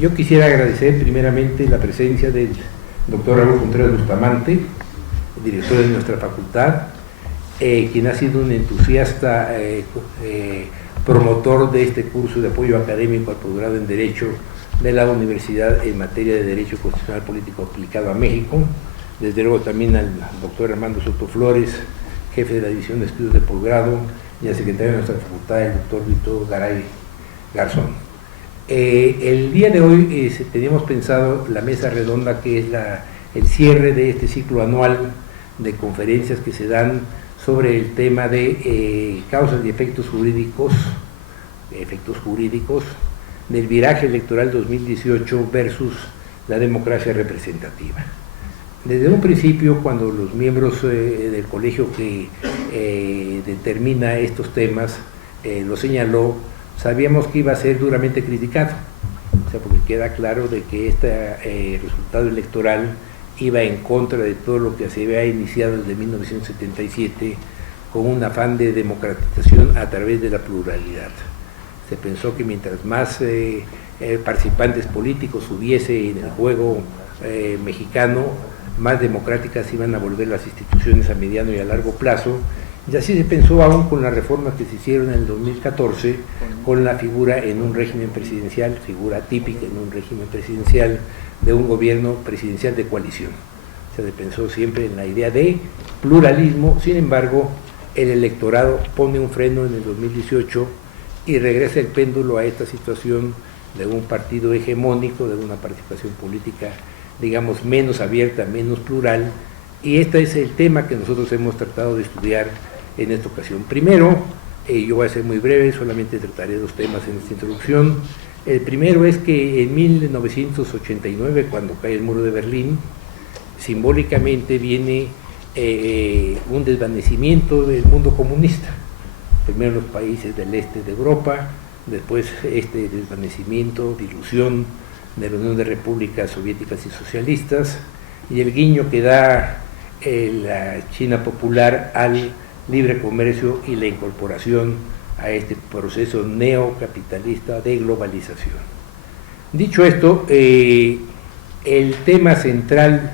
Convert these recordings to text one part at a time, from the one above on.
Yo quisiera agradecer primeramente la presencia del doctor Raúl Contreras Bustamante, director de nuestra facultad, quien ha sido un entusiasta promotor de este curso de apoyo académico al posgrado en Derecho de la Universidad en materia de Derecho Constitucional Político aplicado a México. Desde luego también al doctor Armando Soto Flores, jefe de la División de Estudios de Posgrado, y al secretario de nuestra facultad, el doctor Vito Garay Garzón. El día de hoy teníamos pensado la mesa redonda, que es el cierre de este ciclo anual de conferencias que se dan sobre el tema de causas y efectos jurídicos del viraje electoral 2018 versus la democracia representativa. Desde un principio, cuando los miembros del colegio que determina estos temas lo señaló, sabíamos que iba a ser duramente criticado, o sea, porque queda claro de que este resultado electoral iba en contra de todo lo que se había iniciado desde 1977 con un afán de democratización a través de la pluralidad. Se pensó que mientras más participantes políticos hubiese en el juego mexicano, más democráticas iban a volver las instituciones a mediano y a largo plazo, y así se pensó aún con las reformas que se hicieron en el 2014, con la figura en un régimen presidencial, figura típica en un régimen presidencial, de un gobierno presidencial de coalición. Se pensó siempre en la idea de pluralismo. Sin embargo, el electorado pone un freno en el 2018 y regresa el péndulo a esta situación de un partido hegemónico, de una participación política, digamos, menos abierta, menos plural, y este es el tema que nosotros hemos tratado de estudiar en esta ocasión. Primero, yo voy a ser muy breve, solamente trataré dos temas en esta introducción. El primero es que en 1989, cuando cae el muro de Berlín, simbólicamente viene un desvanecimiento del mundo comunista, primero en los países del este de Europa, después este desvanecimiento, dilución de la Unión de Repúblicas Soviéticas y Socialistas, y el guiño que da la China popular al libre comercio y la incorporación a este proceso neocapitalista de globalización. Dicho esto, el tema central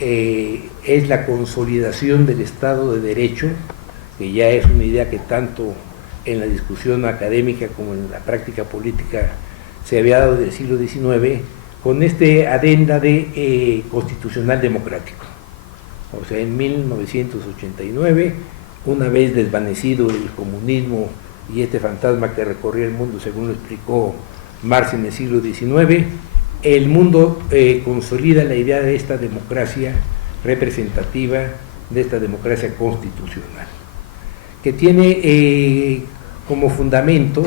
es la consolidación del Estado de Derecho, que ya es una idea que tanto en la discusión académica como en la práctica política se había dado del siglo XIX, con este adenda de constitucional democrático. O sea, en 1989, una vez desvanecido el comunismo y este fantasma que recorría el mundo, según lo explicó Marx en el siglo XIX, el mundo consolida la idea de esta democracia representativa, de esta democracia constitucional, que tiene como fundamento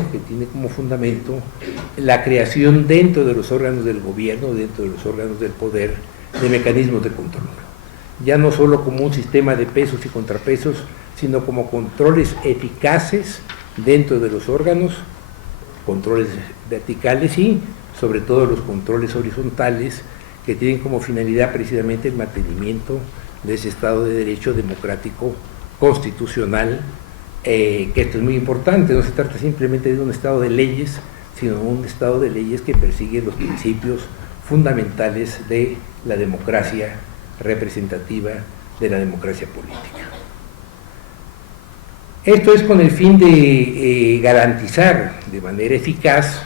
la creación dentro de los órganos del gobierno, dentro de los órganos del poder, de mecanismos de control. Ya no solo como un sistema de pesos y contrapesos, sino como controles eficaces dentro de los órganos, controles verticales y sobre todo los controles horizontales, que tienen como finalidad precisamente el mantenimiento de ese Estado de Derecho democrático constitucional, que esto es muy importante. No se trata simplemente de un Estado de leyes, sino un Estado de leyes que persigue los principios fundamentales de la democracia representativa, de la democracia política. Esto es con el fin de garantizar de manera eficaz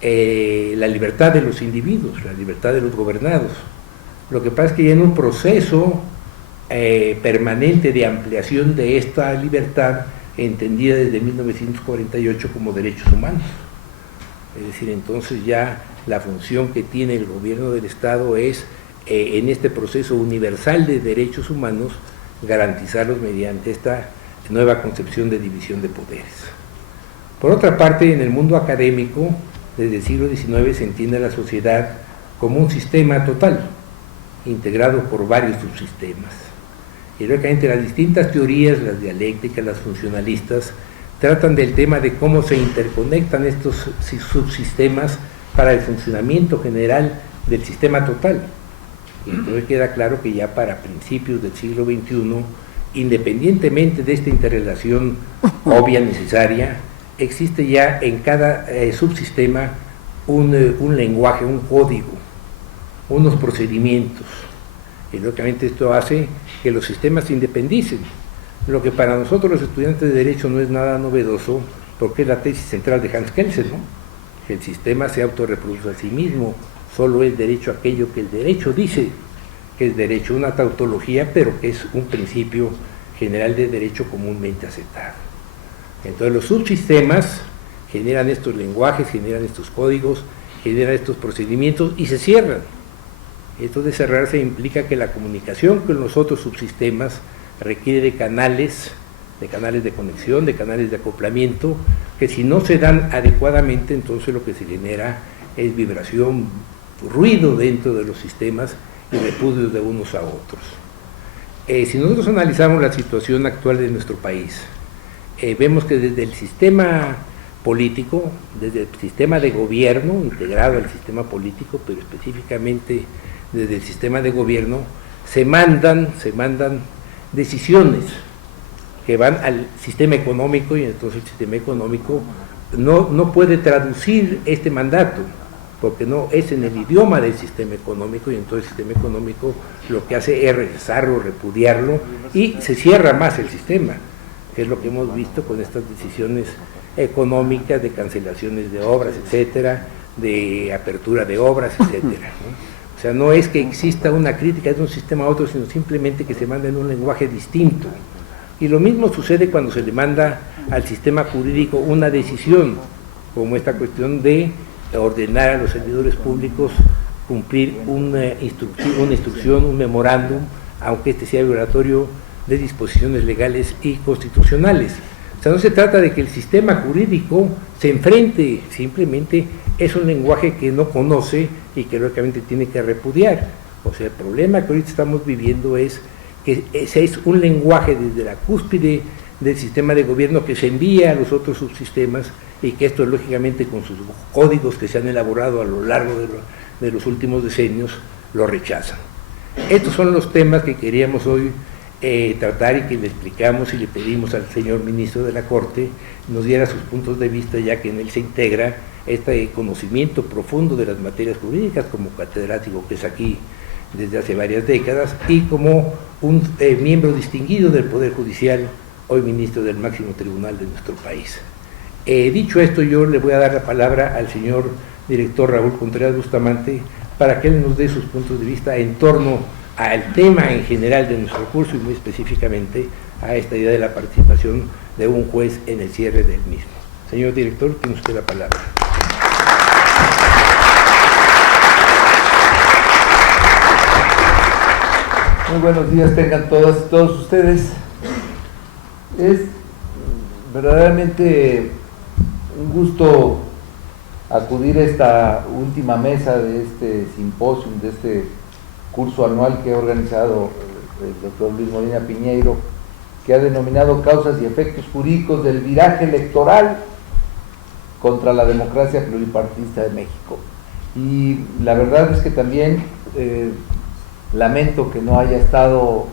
la libertad de los individuos, la libertad de los gobernados. Lo que pasa es que ya en un proceso permanente de ampliación de esta libertad, entendida desde 1948 como derechos humanos. Es decir, entonces ya la función que tiene el gobierno del Estado es, en este proceso universal de derechos humanos, garantizarlos mediante esta nueva concepción de división de poderes. Por otra parte, en el mundo académico, desde el siglo XIX se entiende a la sociedad como un sistema total, integrado por varios subsistemas. Y lógicamente las distintas teorías, las dialécticas, las funcionalistas, tratan del tema de cómo se interconectan estos subsistemas para el funcionamiento general del sistema total. Y entonces queda claro que ya para principios del siglo XXI, independientemente de esta interrelación obvia, necesaria, existe ya en cada subsistema un lenguaje, un código, unos procedimientos, y lógicamente esto hace que los sistemas se independicen, lo que para nosotros los estudiantes de Derecho no es nada novedoso, porque es la tesis central de Hans Kelsen, ¿no? Que el sistema se autorreproduce a sí mismo, solo es derecho aquello que el derecho dice que es derecho, una tautología, pero que es un principio general de derecho comúnmente aceptado. Entonces los subsistemas generan estos lenguajes, generan estos códigos, generan estos procedimientos y se cierran. Esto de cerrarse implica que la comunicación con los otros subsistemas requiere de canales de conexión, de canales de acoplamiento, que si no se dan adecuadamente, entonces lo que se genera es vibración, ruido dentro de los sistemas y repudios de unos a otros. Si nosotros analizamos la situación actual de nuestro país, vemos que desde el sistema político, desde el sistema de gobierno, integrado al sistema político, pero específicamente desde el sistema de gobierno, se mandan decisiones que van al sistema económico, y entonces el sistema económico no puede traducir este mandato, porque no es en el idioma del sistema económico, y entonces el sistema económico lo que hace es rechazarlo, repudiarlo, y se cierra más el sistema, que es lo que hemos visto con estas decisiones económicas de cancelaciones de obras, etcétera, de apertura de obras, etcétera, ¿no? O sea, no es que exista una crítica de un sistema a otro, sino simplemente que se manda en un lenguaje distinto. Y lo mismo sucede cuando se le manda al sistema jurídico una decisión, como esta cuestión de ordenar a los servidores públicos cumplir una instrucción, un memorándum, aunque este sea violatorio de disposiciones legales y constitucionales. O sea, no se trata de que el sistema jurídico se enfrente, simplemente es un lenguaje que no conoce y que lógicamente tiene que repudiar. O sea, el problema que ahorita estamos viviendo es que ese es un lenguaje desde la cúspide del sistema de gobierno que se envía a los otros subsistemas, y que esto lógicamente con sus códigos que se han elaborado a lo largo de los últimos decenios lo rechazan. Estos son los temas que queríamos hoy tratar, y que le explicamos y le pedimos al señor ministro de la Corte nos diera sus puntos de vista, ya que en él se integra este conocimiento profundo de las materias jurídicas como catedrático que es aquí desde hace varias décadas, y como un miembro distinguido del Poder Judicial, hoy ministro del máximo tribunal de nuestro país. Dicho esto, yo le voy a dar la palabra al señor director Raúl Contreras Bustamante para que él nos dé sus puntos de vista en torno al tema en general de nuestro curso, y muy específicamente a esta idea de la participación de un juez en el cierre del mismo. Señor director, tiene usted la palabra. Muy buenos días tengan todas y todos ustedes. Es verdaderamente un gusto acudir a esta última mesa de este simposio, de este curso anual que ha organizado el doctor Luis Molina Piñeiro, que ha denominado Causas y efectos jurídicos del viraje electoral contra la democracia pluripartidista de México. Y la verdad es que también lamento que no haya estado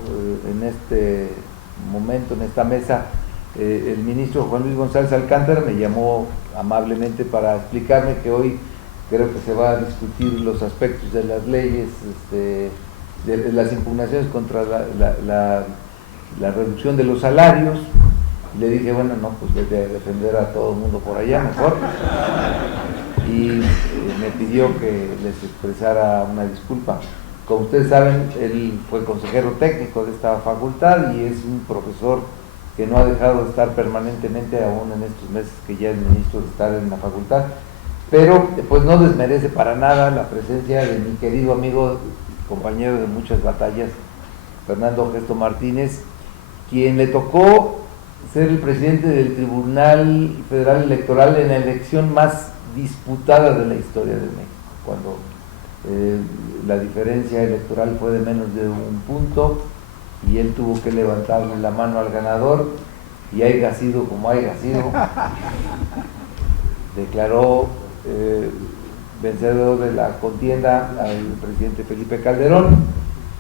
en este momento, en esta mesa, el ministro Juan Luis González Alcántara. Me llamó amablemente para explicarme que hoy creo que se va a discutir los aspectos de las leyes, de las impugnaciones contra la reducción de los salarios. Y le dije, bueno, no, pues voy a defender a todo el mundo por allá mejor. Y me pidió que les expresara una disculpa. Como ustedes saben, él fue consejero técnico de esta facultad y es un profesor que no ha dejado de estar permanentemente, aún en estos meses que ya es ministro, de estar en la facultad, pero pues no desmerece para nada la presencia de mi querido amigo, compañero de muchas batallas, Fernando Gesto Martínez, quien le tocó ser el presidente del Tribunal Federal Electoral en la elección más disputada de la historia de México, cuando la diferencia electoral fue de menos de un punto y él tuvo que levantarle la mano al ganador, y haya sido como haya sido, declaró vencedor de la contienda al presidente Felipe Calderón,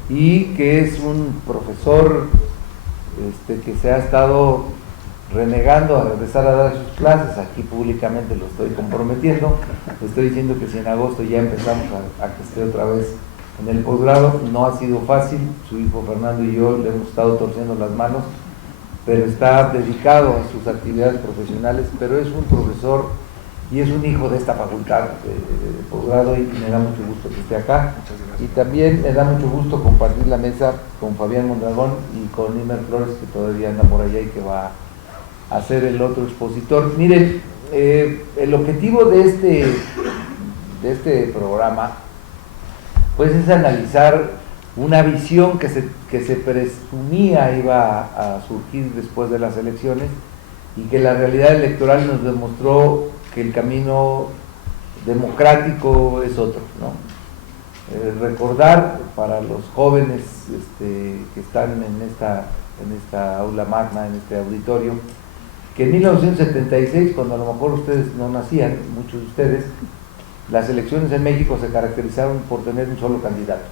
y que es un profesor que se ha estado renegando a regresar a dar sus clases. Aquí públicamente lo estoy comprometiendo, le estoy diciendo que si en agosto ya empezamos a que esté otra vez en el posgrado. No ha sido fácil, su hijo Fernando y yo le hemos estado torciendo las manos, pero está dedicado a sus actividades profesionales, pero es un profesor y es un hijo de esta facultad de posgrado, y me da mucho gusto que esté acá. Y también me da mucho gusto compartir la mesa con Fabián Mondragón y con Imer Flores, que todavía anda por allá y que va a ser el otro expositor. Miren, el objetivo de este programa pues es analizar una visión que se presumía iba a surgir después de las elecciones, y que la realidad electoral nos demostró que el camino democrático es otro, ¿no? Recordar para los jóvenes que están en esta aula magna, en este auditorio, que en 1976, cuando a lo mejor ustedes no nacían, muchos de ustedes, las elecciones en México se caracterizaron por tener un solo candidato.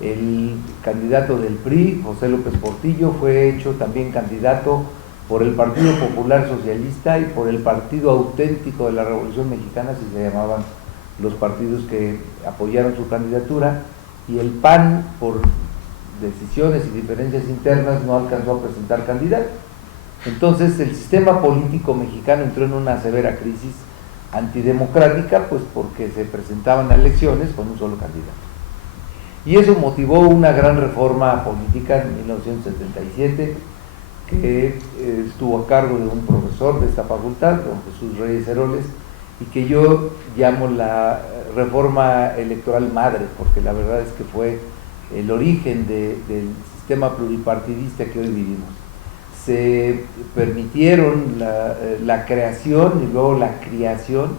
El candidato del PRI, José López Portillo, fue hecho también candidato por el Partido Popular Socialista y por el Partido Auténtico de la Revolución Mexicana, así se llamaban los partidos que apoyaron su candidatura, y el PAN, por decisiones y diferencias internas, no alcanzó a presentar candidato. Entonces el sistema político mexicano entró en una severa crisis antidemocrática, pues porque se presentaban elecciones con un solo candidato. Y eso motivó una gran reforma política en 1977, que estuvo a cargo de un profesor de esta facultad, don Jesús Reyes Heroles, y que yo llamo la reforma electoral madre, porque la verdad es que fue el origen del sistema pluripartidista que hoy vivimos. Se permitieron la creación y luego la criación,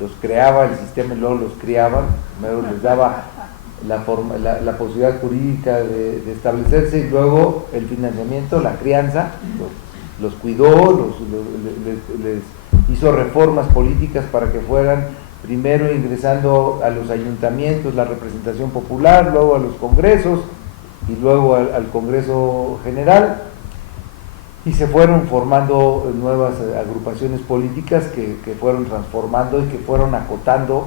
los creaba el sistema y luego los criaban, primero les daba la posibilidad jurídica de establecerse, y luego el financiamiento, la crianza, los cuidó, les hizo reformas políticas para que fueran primero ingresando a los ayuntamientos, la representación popular, luego a los congresos y luego al Congreso General, y se fueron formando nuevas agrupaciones políticas que fueron transformando y que fueron acotando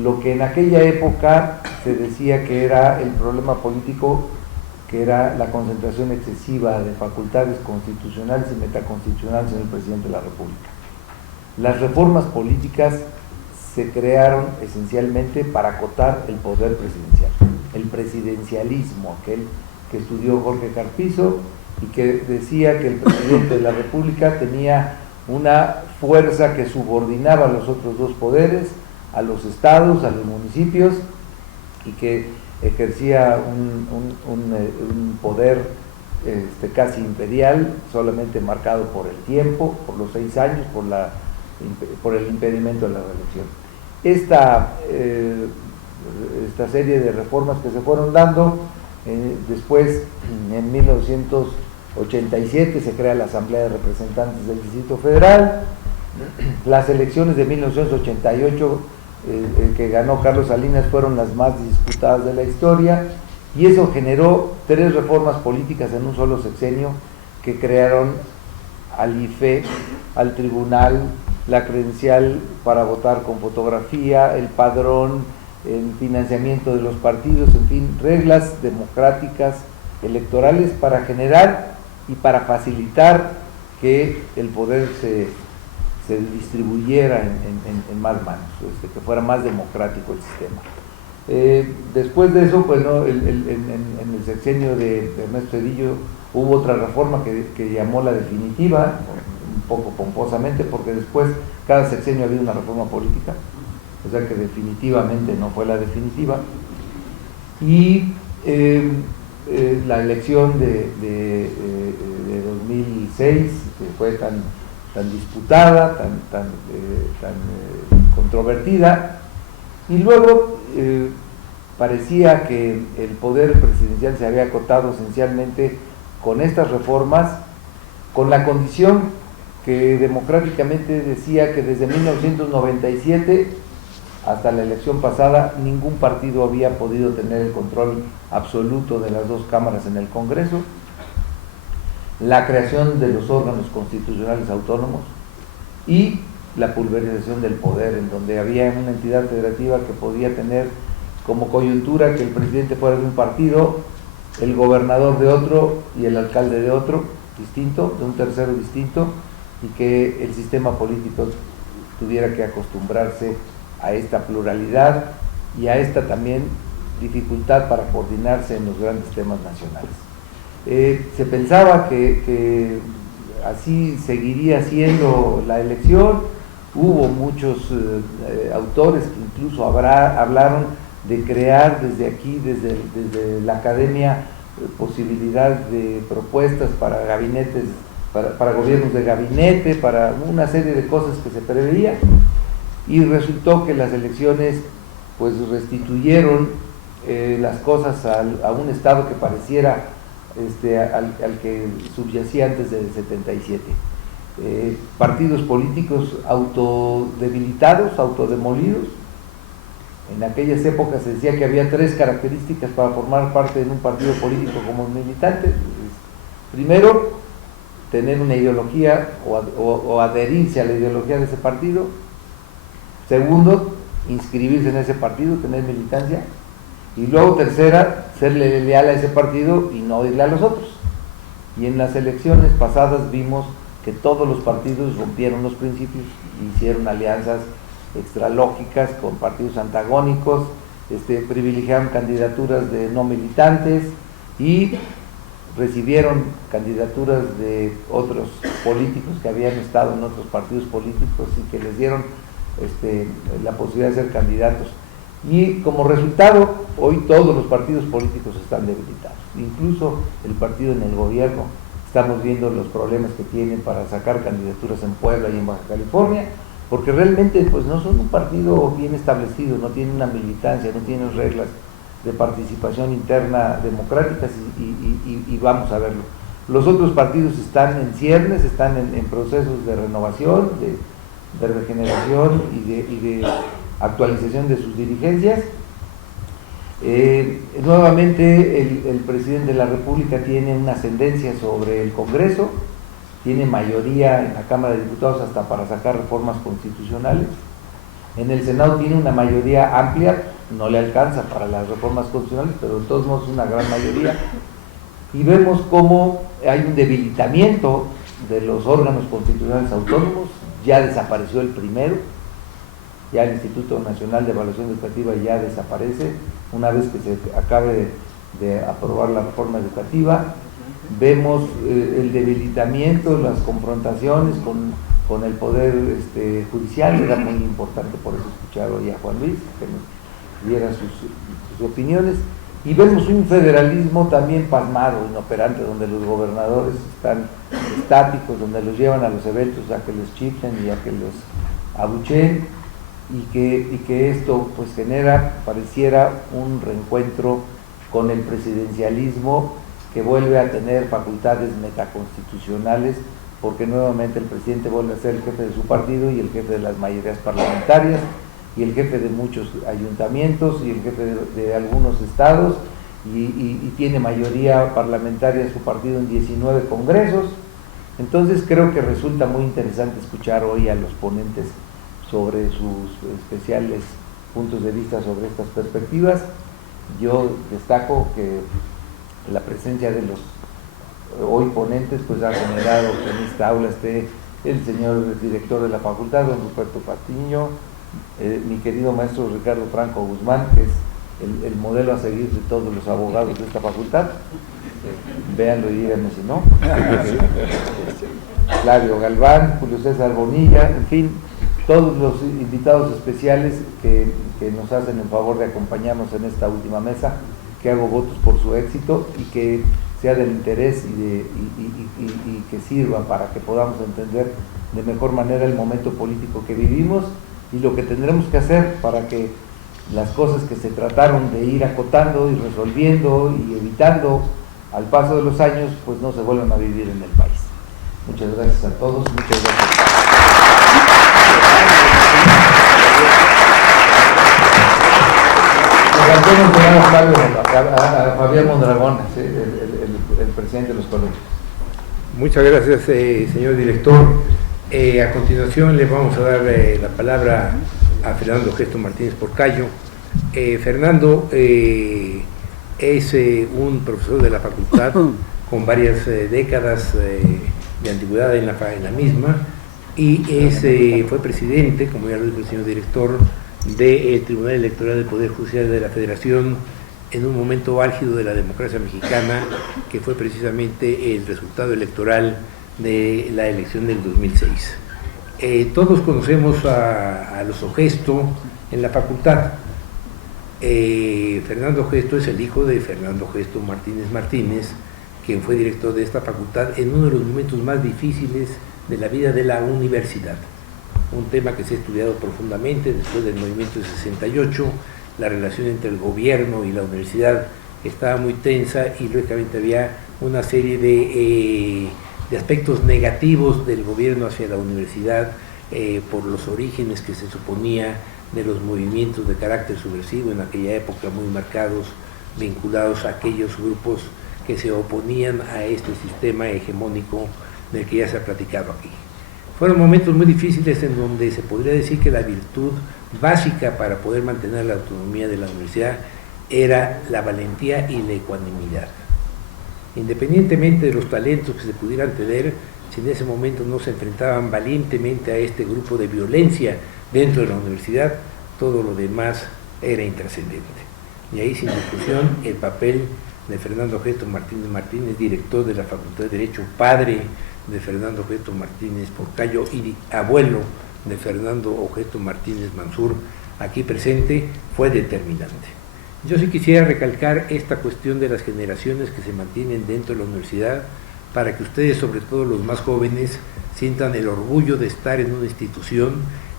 lo que en aquella época se decía que era el problema político, que era la concentración excesiva de facultades constitucionales y metaconstitucionales en el presidente de la República. Las reformas políticas se crearon esencialmente para acotar el poder presidencial, el presidencialismo, aquel que estudió Jorge Carpizo, y que decía que el presidente de la República tenía una fuerza que subordinaba a los otros dos poderes, a los estados, a los municipios, y que ejercía un poder casi imperial, solamente marcado por el tiempo, por los 6 años, por el impedimento de la reelección. Esta serie de reformas que se fueron dando, después en 1987 se crea la Asamblea de Representantes del Distrito Federal, las elecciones de 1988 que ganó Carlos Salinas fueron las más disputadas de la historia, y eso generó 3 reformas políticas en un solo sexenio que crearon al IFE, al tribunal, la credencial para votar con fotografía, el padrón, el financiamiento de los partidos, en fin, reglas democráticas electorales para generar y para facilitar que el poder se distribuyera en más manos, que fuera más democrático el sistema. Después de eso, pues, ¿no? en el sexenio de Ernesto Zedillo hubo otra reforma que llamó la definitiva, un poco pomposamente, porque después cada sexenio había una reforma política, o sea que definitivamente no fue la definitiva. Y la elección de 2006, que fue tan disputada, tan controvertida, y luego parecía que el poder presidencial se había acotado esencialmente con estas reformas, con la condición que democráticamente decía que desde 1997 hasta la elección pasada ningún partido había podido tener el control absoluto de las 2 cámaras en el Congreso, la creación de los órganos constitucionales autónomos y la pulverización del poder, en donde había una entidad federativa que podía tener como coyuntura que el presidente fuera de un partido, el gobernador de otro y el alcalde de otro distinto, de un tercero distinto, y que el sistema político tuviera que acostumbrarse a esta pluralidad y a esta también dificultad para coordinarse en los grandes temas nacionales. Se pensaba que así seguiría siendo la elección. Hubo muchos autores que incluso hablaron de crear desde aquí, desde la academia, posibilidad de propuestas para gabinetes, para gobiernos de gabinete, para una serie de cosas que se preveía, y resultó que las elecciones pues restituyeron las cosas a un estado que pareciera al que subyacía antes del 77. Partidos políticos autodebilitados, autodemolidos. En aquellas épocas se decía que había 3 características para formar parte de un partido político como militante. Primero, tener una ideología o adherirse a la ideología de ese partido. Segundo, inscribirse en ese partido, tener militancia. Y luego tercera, serle leal a ese partido y no irle a los otros. Y en las elecciones pasadas vimos que todos los partidos rompieron los principios, hicieron alianzas extralógicas con partidos antagónicos, privilegiaron candidaturas de no militantes y recibieron candidaturas de otros políticos que habían estado en otros partidos políticos y que les dieron la posibilidad de ser candidatos. Y como resultado, hoy todos los partidos políticos están debilitados, incluso el partido en el gobierno. Estamos viendo los problemas que tienen para sacar candidaturas en Puebla y en Baja California, porque realmente pues no son un partido bien establecido, no tienen una militancia, no tienen reglas de participación interna democráticas y vamos a verlo. Los otros partidos están en ciernes, están en procesos de renovación, de regeneración y de actualización de sus dirigencias. Nuevamente el presidente de la República tiene una ascendencia sobre el Congreso, tiene mayoría en la Cámara de Diputados hasta para sacar reformas constitucionales. En el Senado tiene una mayoría amplia, no le alcanza para las reformas constitucionales, pero de todos modos una gran mayoría. Y vemos cómo hay un debilitamiento de los órganos constitucionales autónomos. Ya desapareció el primero, ya el Instituto Nacional de Evaluación Educativa ya desaparece una vez que se acabe de aprobar la reforma educativa. Vemos el debilitamiento, las confrontaciones con el poder judicial. Era muy importante por eso escuchar hoy a Juan Luis, que nos diera sus opiniones. Y vemos un federalismo también pasmado, inoperante, donde los gobernadores están estáticos, donde los llevan a los eventos a que los chiflen y a que los abucheen, y que esto pues pareciera un reencuentro con el presidencialismo, que vuelve a tener facultades metaconstitucionales, porque nuevamente el presidente vuelve a ser el jefe de su partido y el jefe de las mayorías parlamentarias y el jefe de muchos ayuntamientos y el jefe de algunos estados y tiene mayoría parlamentaria en su partido en 19 congresos. Entonces creo que resulta muy interesante escuchar hoy a los ponentes sobre sus especiales puntos de vista sobre estas perspectivas. Yo destaco que la presencia de los hoy ponentes pues ha generado que en esta aula esté el señor director de la facultad, don Ruperto Patiño, mi querido maestro Ricardo Franco Guzmán, que es el modelo a seguir de todos los abogados de esta facultad. Véanlo y díganme si no. Flavio Galván, Julio César Bonilla, en fin, todos los invitados especiales que nos hacen el favor de acompañarnos en esta última mesa, que hago votos por su éxito y que sea del interés y que sirva para que podamos entender de mejor manera el momento político que vivimos y lo que tendremos que hacer para que las cosas que se trataron de ir acotando y resolviendo y evitando al paso de los años, pues no se vuelvan a vivir en el país. Muchas gracias a todos, muchas gracias. A Fabián Mondragón, el presidente de los colegios. Muchas gracias, señor director. A continuación le vamos a dar la palabra a Fernando Gesto Martínez Porcayo. Fernando es un profesor de la facultad con varias décadas de antigüedad en la misma, y fue presidente, como ya lo dijo el señor director, del Tribunal Electoral del Poder Judicial de la Federación en un momento álgido de la democracia mexicana, que fue precisamente el resultado electoral de la elección del 2006. Todos conocemos a los Gesto en la facultad. Fernando Gesto es el hijo de Fernando Gesto Martínez, quien fue director de esta facultad en uno de los momentos más difíciles de la vida de la universidad. Un tema que se ha estudiado profundamente después del movimiento de 68, la relación entre el gobierno y la universidad estaba muy tensa y lógicamente había una serie de aspectos negativos del gobierno hacia la universidad por los orígenes que se suponía de los movimientos de carácter subversivo en aquella época, muy marcados, vinculados a aquellos grupos que se oponían a este sistema hegemónico del que ya se ha platicado aquí. Fueron momentos muy difíciles en donde se podría decir que la virtud básica para poder mantener la autonomía de la universidad era la valentía y la ecuanimidad. Independientemente de los talentos que se pudieran tener, si en ese momento no se enfrentaban valientemente a este grupo de violencia dentro de la universidad, todo lo demás era intrascendente. Y ahí, sin discusión, el papel de Fernando Gesto Martínez, director de la Facultad de Derecho, padre de Fernando Gesto Martínez Porcayo y abuelo de Fernando Gesto Martínez Mansur, aquí presente, fue determinante. Yo sí quisiera recalcar esta cuestión de las generaciones que se mantienen dentro de la universidad, para que ustedes, sobre todo los más jóvenes, sientan el orgullo de estar en una institución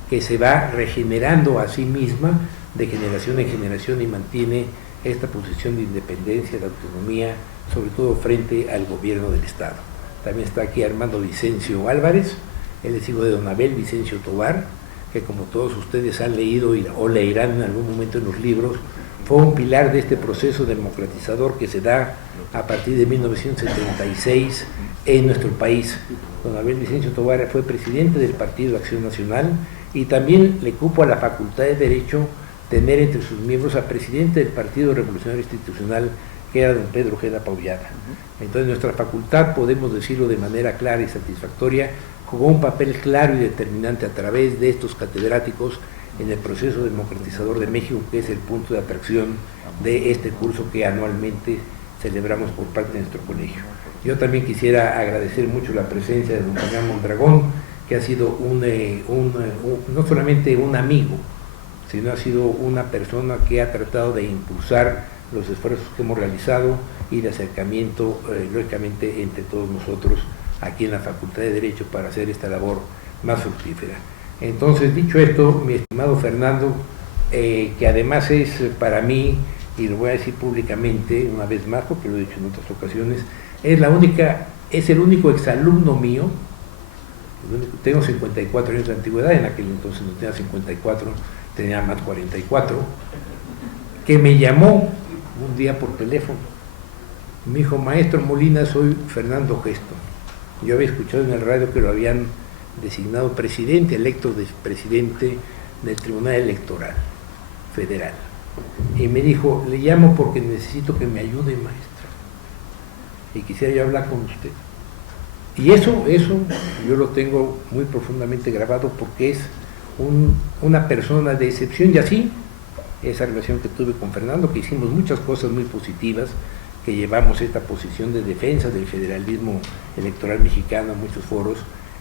que se va regenerando a sí misma de generación en generación y mantiene esta posición de independencia, de autonomía, sobre todo frente al gobierno del Estado. También está aquí Armando Vicencio Álvarez, él es hijo de don Abel Vicencio Tobar, que como todos ustedes han leído o leerán en algún momento en los libros, fue un pilar de este proceso democratizador que se da a partir de 1976 en nuestro país. Don Abel Vicencio Tobar fue presidente del Partido Acción Nacional y también le cupo a la Facultad de Derecho tener entre sus miembros al presidente del Partido Revolucionario Institucional, que era don Pedro Ojeda Paullada. Entonces nuestra facultad, podemos decirlo de manera clara y satisfactoria, jugó un papel claro y determinante a través de estos catedráticos en el proceso democratizador de México, que es el punto de atracción de este curso que anualmente celebramos por parte de nuestro colegio. Yo también quisiera agradecer mucho la presencia de don Juan Mondragón, que ha sido no solamente un amigo, sino ha sido una persona que ha tratado de impulsar los esfuerzos que hemos realizado y de acercamiento, lógicamente, entre todos nosotros aquí en la Facultad de Derecho para hacer esta labor más fructífera. Entonces, dicho esto, mi estimado Fernando, que además es para mí, y lo voy a decir públicamente una vez más, porque lo he dicho en otras ocasiones, es el único exalumno mío. Tengo 54 años de antigüedad, en aquel entonces no tenía 54, tenía más 44, que me llamó un día por teléfono. Me dijo: maestro Molina, soy Fernando Gesto. Yo había escuchado en el radio que lo habían designado presidente, electo de presidente del Tribunal Electoral Federal. Y me dijo: le llamo porque necesito que me ayude, maestro, y quisiera yo hablar con usted. Y eso yo lo tengo muy profundamente grabado, porque es una persona de excepción. Y así, esa relación que tuve con Fernando, que hicimos muchas cosas muy positivas, que llevamos esta posición de defensa del federalismo electoral mexicano a muchos foros,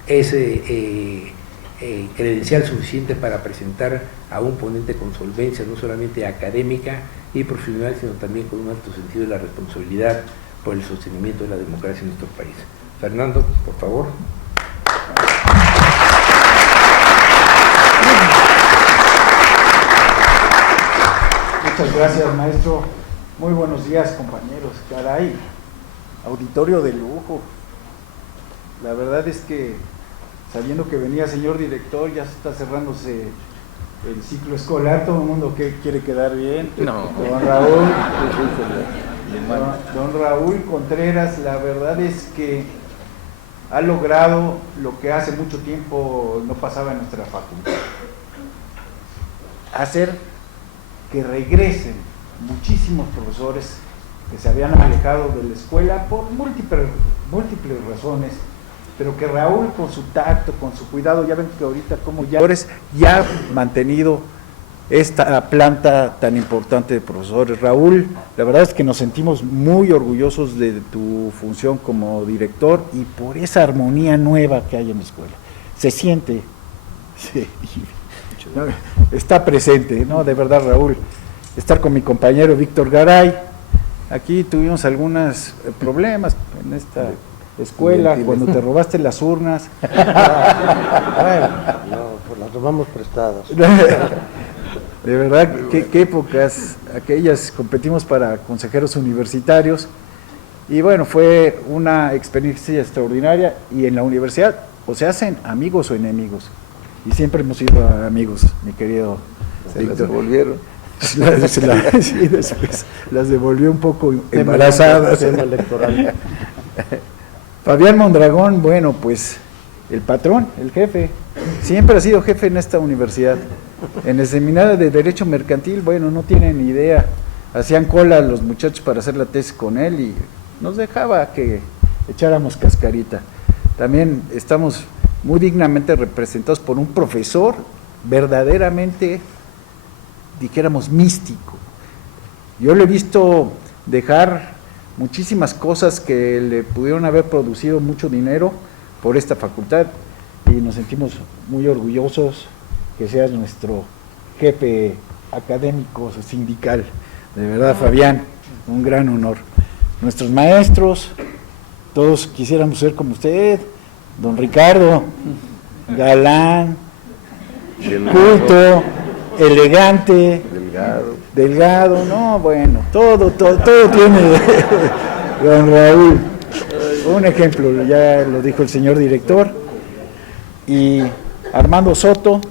es credencial suficiente para presentar a un ponente con solvencia, no solamente académica y profesional, sino también con un alto sentido de la responsabilidad por el sostenimiento de la democracia en nuestro país. Fernando, por favor. Muchas gracias, maestro. Muy buenos días, compañeros. Caray, auditorio de lujo. La verdad es que, sabiendo que venía señor director, ya se está cerrándose el ciclo escolar, todo el mundo que quiere quedar bien. No. Don Raúl Contreras, la verdad es que ha logrado lo que hace mucho tiempo no pasaba en nuestra facultad: hacer que regresen muchísimos profesores que se habían alejado de la escuela por múltiples razones, pero que Raúl, con su tacto, con su cuidado, ya ven que ahorita como ya ha mantenido esta planta tan importante de profesores. Raúl, la verdad es que nos sentimos muy orgullosos de tu función como director y por esa armonía nueva que hay en la escuela. Se siente, sí, no, está presente, ¿no? De verdad, Raúl, estar con mi compañero Víctor Garay. Aquí tuvimos algunos problemas en esta escuela, cuando te robaste las urnas. Bueno, no, pues las tomamos prestadas. De verdad, qué épocas aquellas. Competimos para consejeros universitarios y bueno, fue una experiencia extraordinaria. Y en la universidad o se hacen amigos o enemigos, y siempre hemos sido amigos, mi querido Se Víctor. las devolvieron. Sí, después las devolvió un poco embarazadas. Tema electoral. Fabián Mondragón, bueno, pues el patrón, el jefe, siempre ha sido jefe en esta universidad. En el seminario de Derecho Mercantil, bueno, no tienen idea, hacían cola los muchachos para hacer la tesis con él y nos dejaba que echáramos cascarita. También estamos muy dignamente representados por un profesor verdaderamente, dijéramos, místico. Yo lo he visto dejar muchísimas cosas que le pudieron haber producido mucho dinero por esta facultad y nos sentimos muy orgullosos que seas nuestro jefe académico sindical. De verdad, Fabián, un gran honor. Nuestros maestros, todos quisiéramos ser como usted, don Ricardo, galán, culto, elegante, delgado, no, bueno, todo tiene don Raúl. Un ejemplo, ya lo dijo el señor director. Y Armando Soto,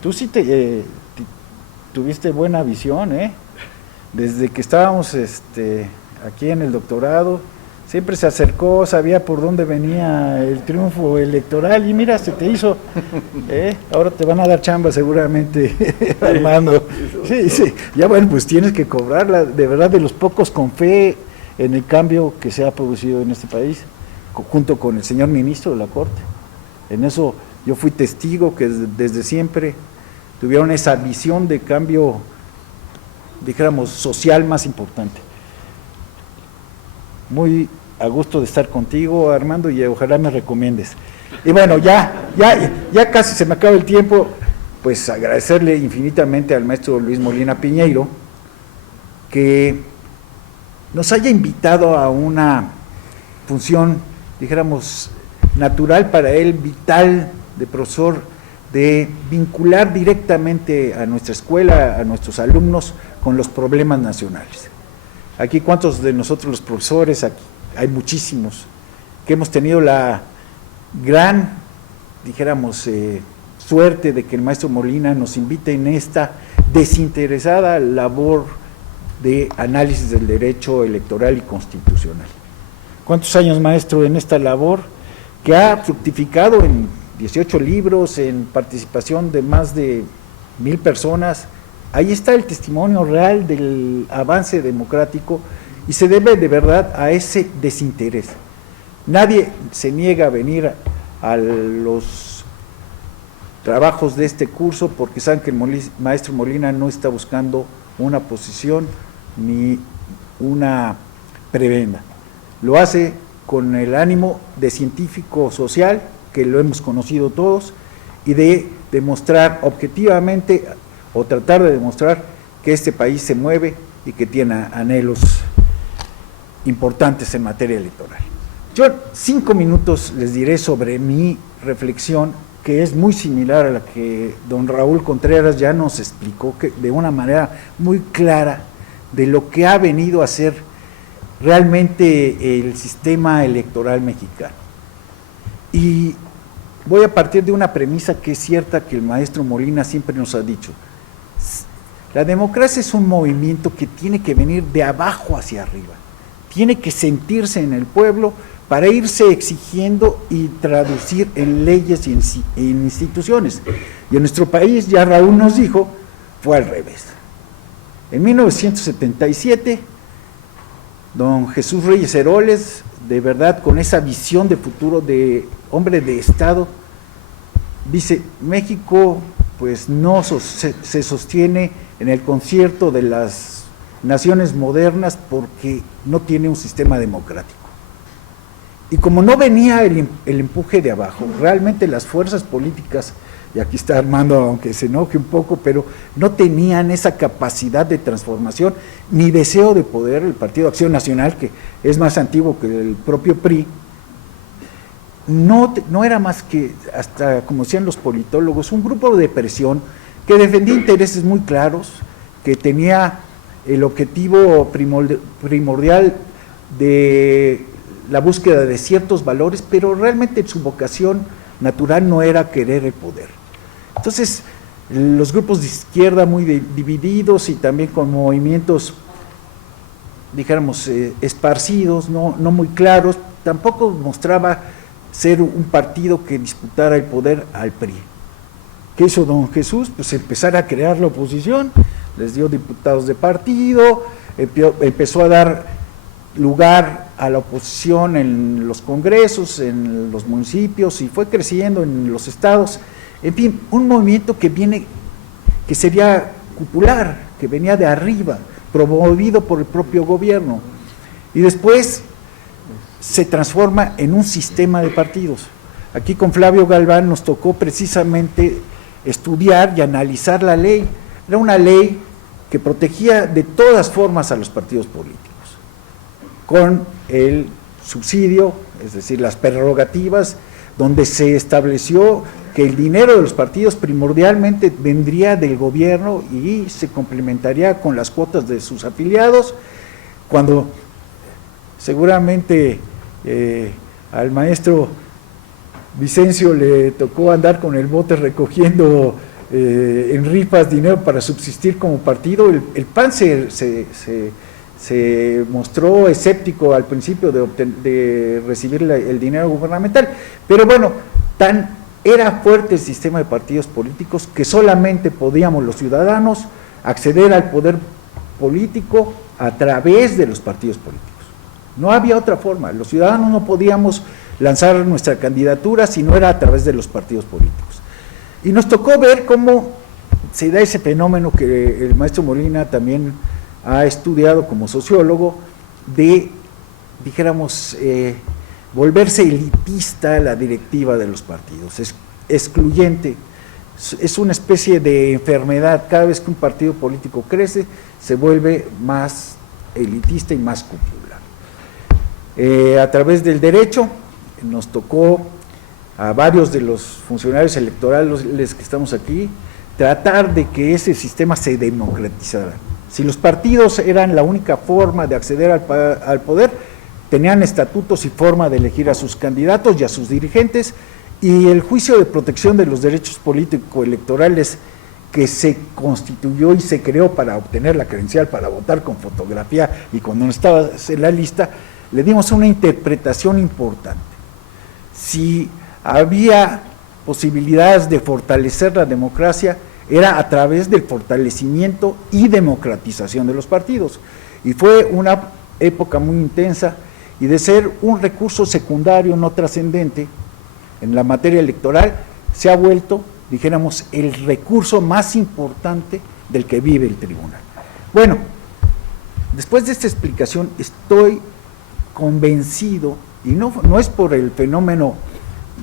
tú sí tuviste buena visión, desde que estábamos aquí en el doctorado, siempre se acercó, sabía por dónde venía el triunfo electoral y mira, se te hizo, ahora te van a dar chamba seguramente, Armando. Sí, ya bueno, pues tienes que cobrarla, de verdad, de los pocos con fe en el cambio que se ha producido en este país, junto con el señor ministro de la Corte. En eso yo fui testigo que desde siempre tuvieron esa visión de cambio, dijéramos, social más importante. Muy a gusto de estar contigo, Armando, y ojalá me recomiendes. Y bueno, ya casi se me acaba el tiempo, pues agradecerle infinitamente al maestro Luis Molina Piñeiro que nos haya invitado a una función, dijéramos, natural para él, vital, de profesor, de vincular directamente a nuestra escuela, a nuestros alumnos, con los problemas nacionales. Aquí, ¿cuántos de nosotros los profesores? Aquí hay muchísimos, que hemos tenido la gran, dijéramos, suerte de que el maestro Molina nos invite en esta desinteresada labor de análisis del derecho electoral y constitucional. ¿Cuántos años, maestro, en esta labor que ha fructificado en 18 libros, en participación de más de 1000 personas? Ahí está el testimonio real del avance democrático y se debe de verdad a ese desinterés. Nadie se niega a venir a los trabajos de este curso porque saben que el maestro Molina no está buscando una posición ni una prebenda. Lo hace con el ánimo de científico social, que lo hemos conocido todos, y de demostrar objetivamente o tratar de demostrar que este país se mueve y que tiene anhelos importantes en materia electoral. Yo 5 minutos les diré sobre mi reflexión, que es muy similar a la que don Raúl Contreras ya nos explicó de una manera muy clara de lo que ha venido a ser realmente el sistema electoral mexicano. Y voy a partir de una premisa que es cierta, que el maestro Molina siempre nos ha dicho. La democracia es un movimiento que tiene que venir de abajo hacia arriba, tiene que sentirse en el pueblo para irse exigiendo y traducir en leyes y en instituciones. Y en nuestro país, ya Raúl nos dijo, fue al revés. En 1977, don Jesús Reyes Heroles, de verdad con esa visión de futuro de hombre de Estado, dice, México pues no se sostiene en el concierto de las naciones modernas porque no tiene un sistema democrático. Y como no venía el empuje de abajo, realmente las fuerzas políticas, y aquí está Armando, aunque se enoje un poco, pero no tenían esa capacidad de transformación ni deseo de poder. El Partido Acción Nacional, que es más antiguo que el propio PRI, no era más que, hasta como decían los politólogos, un grupo de presión que defendía intereses muy claros, que tenía el objetivo primordial de la búsqueda de ciertos valores, pero realmente su vocación natural no era querer el poder. Entonces, los grupos de izquierda muy divididos y también con movimientos, dijéramos, esparcidos, no muy claros, tampoco mostraba ser un partido que disputara el poder al PRI. ¿Qué hizo don Jesús? Pues empezar a crear la oposición, les dio diputados de partido, empezó a dar lugar a la oposición en los congresos, en los municipios, y fue creciendo en los estados. En fin, un movimiento que sería popular, que venía de arriba, promovido por el propio gobierno, y después se transforma en un sistema de partidos. Aquí con Flavio Galván nos tocó precisamente estudiar y analizar la ley. Era una ley que protegía de todas formas a los partidos políticos, con el subsidio, es decir, las prerrogativas, donde se estableció que el dinero de los partidos primordialmente vendría del gobierno y se complementaría con las cuotas de sus afiliados. Cuando seguramente al maestro Vicencio le tocó andar con el bote recogiendo en rifas dinero para subsistir como partido, el PAN se mostró escéptico al principio de recibir el dinero gubernamental, pero bueno, era fuerte el sistema de partidos políticos que solamente podíamos los ciudadanos acceder al poder político a través de los partidos políticos. No había otra forma, los ciudadanos no podíamos lanzar nuestra candidatura si no era a través de los partidos políticos. Y nos tocó ver cómo se da ese fenómeno que el maestro Molina también ha estudiado como sociólogo, de, dijéramos, volverse elitista la directiva de los partidos, es excluyente, es una especie de enfermedad. Cada vez que un partido político crece, se vuelve más elitista y más popular. A través del derecho, nos tocó a varios de los funcionarios electorales que estamos aquí, tratar de que ese sistema se democratizara. Si los partidos eran la única forma de acceder al poder, tenían estatutos y forma de elegir a sus candidatos y a sus dirigentes, y el juicio de protección de los derechos político-electorales que se constituyó y se creó para obtener la credencial para votar con fotografía y cuando no estaba en la lista, le dimos una interpretación importante. Si había posibilidades de fortalecer la democracia, era a través del fortalecimiento y democratización de los partidos. Y fue una época muy intensa, y de ser un recurso secundario no trascendente en la materia electoral, se ha vuelto, dijéramos, el recurso más importante del que vive el tribunal. Bueno, después de esta explicación estoy convencido, y no es por el fenómeno,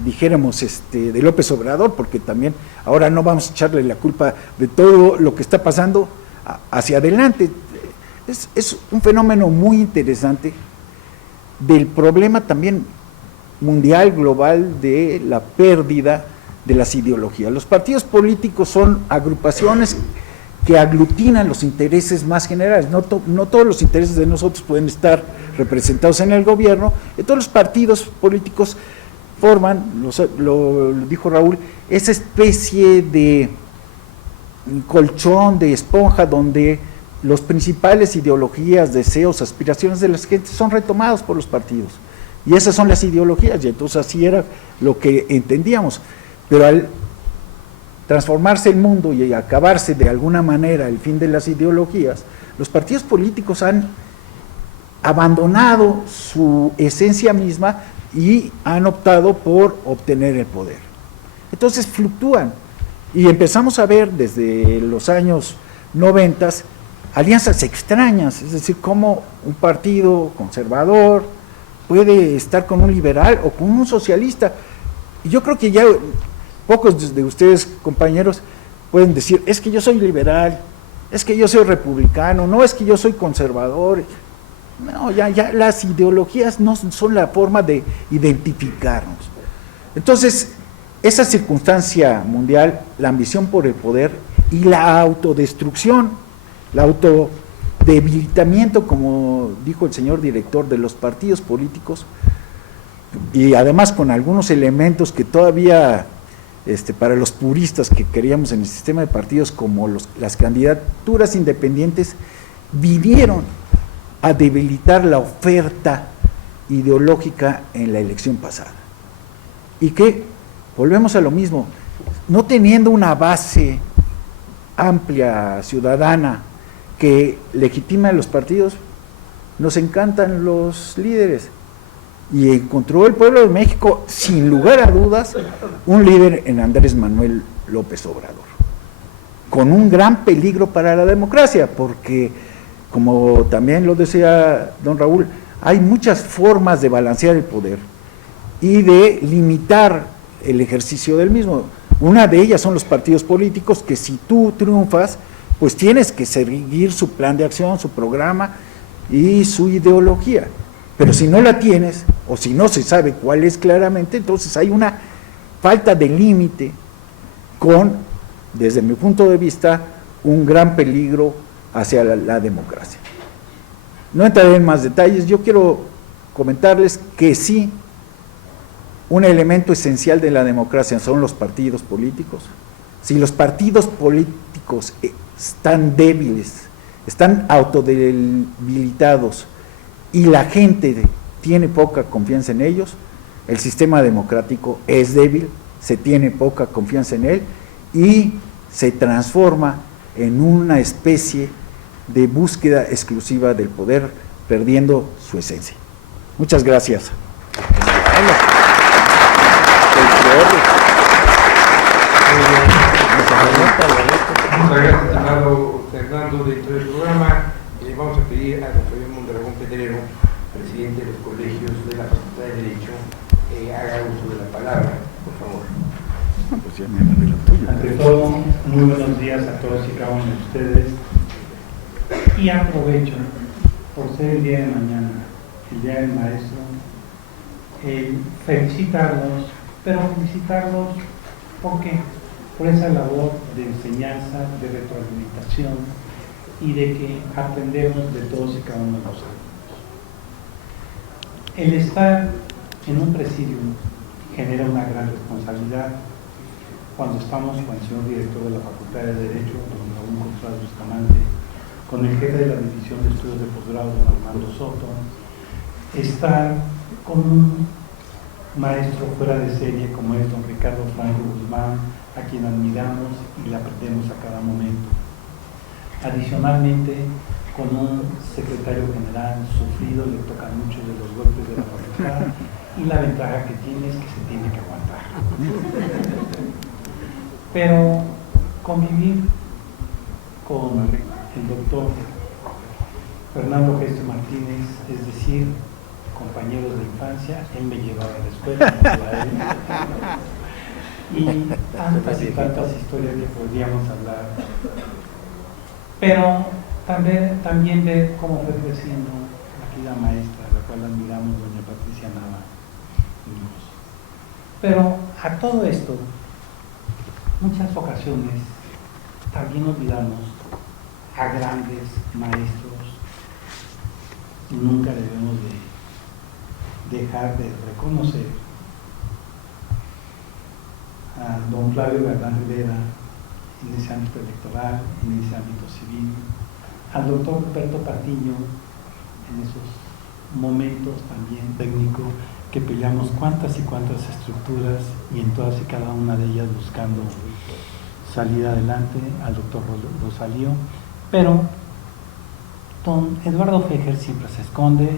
dijéramos, de López Obrador, porque también ahora no vamos a echarle la culpa de todo lo que está pasando hacia adelante. Es un fenómeno muy interesante del problema también mundial, global, de la pérdida de las ideologías. Los partidos políticos son agrupaciones que aglutinan los intereses más generales. No todos los intereses de nosotros pueden estar representados en el gobierno. Todos los partidos políticos forman, lo dijo Raúl, esa especie de colchón, de esponja, donde los principales ideologías, deseos, aspiraciones de las gentes son retomados por los partidos. Y esas son las ideologías, y entonces así era lo que entendíamos. Pero al transformarse el mundo y acabarse de alguna manera el fin de las ideologías, los partidos políticos han abandonado su esencia misma y han optado por obtener el poder. Entonces fluctúan, y empezamos a ver desde los años 90 alianzas extrañas, es decir, cómo un partido conservador puede estar con un liberal o con un socialista. Y yo creo que ya pocos de ustedes, compañeros, pueden decir, es que yo soy liberal, es que yo soy republicano, no, es que yo soy conservador. No, ya las ideologías no son la forma de identificarnos. Entonces, esa circunstancia mundial, la ambición por el poder y la autodestrucción, el autodebilitamiento, como dijo el señor director, de los partidos políticos, y además con algunos elementos que todavía, para los puristas que queríamos en el sistema de partidos, como las candidaturas independientes, vinieron a debilitar la oferta ideológica en la elección pasada. Y que, volvemos a lo mismo, no teniendo una base amplia, ciudadana, que legitima a los partidos, nos encantan los líderes. Y encontró el pueblo de México, sin lugar a dudas, un líder en Andrés Manuel López Obrador, con un gran peligro para la democracia, porque, como también lo decía don Raúl, hay muchas formas de balancear el poder y de limitar el ejercicio del mismo. Una de ellas son los partidos políticos, que si tú triunfas, pues tienes que seguir su plan de acción, su programa y su ideología. Pero si no la tienes, o si no se sabe cuál es claramente, entonces hay una falta de límite con, desde mi punto de vista, un gran peligro hacia la democracia. No entraré en más detalles, yo quiero comentarles que sí, un elemento esencial de la democracia son los partidos políticos. Si los partidos políticos están débiles, están autodebilitados y la gente tiene poca confianza en ellos, el sistema democrático es débil, se tiene poca confianza en él y se transforma en una especie de búsqueda exclusiva del poder, perdiendo su esencia. Muchas gracias. Muchas gracias, estimado Fernando. Dentro del programa le vamos a pedir a don Javier Mondragón Pedrero, presidente de los colegios de la Facultad de Derecho, haga uso de la palabra, por favor. Ante todo, muy buenos días a todos y cada uno de ustedes, y aprovecho por ser el día de mañana, el día del maestro, felicitarlos, pero felicitarlos ¿por qué? Por esa labor de enseñanza, de retroalimentación y de que aprendemos de todos y cada uno de los alumnos. El estar en un presidio genera una gran responsabilidad. Cuando estamos con el señor director de la Facultad de Derecho, don Raúl González Bustamante, con el jefe de la División de Estudios de Posgrado, don Armando Soto, estar con un maestro fuera de serie como es don Ricardo Franco Guzmán, a quien admiramos y le aprendemos a cada momento. Adicionalmente, con un secretario general sufrido, le tocan muchos de los golpes de la facultad y la ventaja que tiene es que se tiene que aguantar. Pero convivir con el doctor Fernando Gesto Martínez, es decir, compañeros de infancia, él me llevaba a la escuela, y tantas y tantas historias que podríamos hablar, pero también ver cómo fue creciendo la querida maestra, la cual admiramos, doña Patricia Nava. Pero a todo esto, muchas ocasiones también olvidamos a grandes maestros y nunca debemos de dejar de reconocer a don Flavio Gardán Rivera en ese ámbito electoral, en ese ámbito civil, al doctor Roberto Patiño en esos momentos también técnicos que peleamos cuántas y cuántas estructuras y en todas y cada una de ellas buscando salir adelante, al doctor Rosalío, pero don Eduardo Fejer siempre se esconde,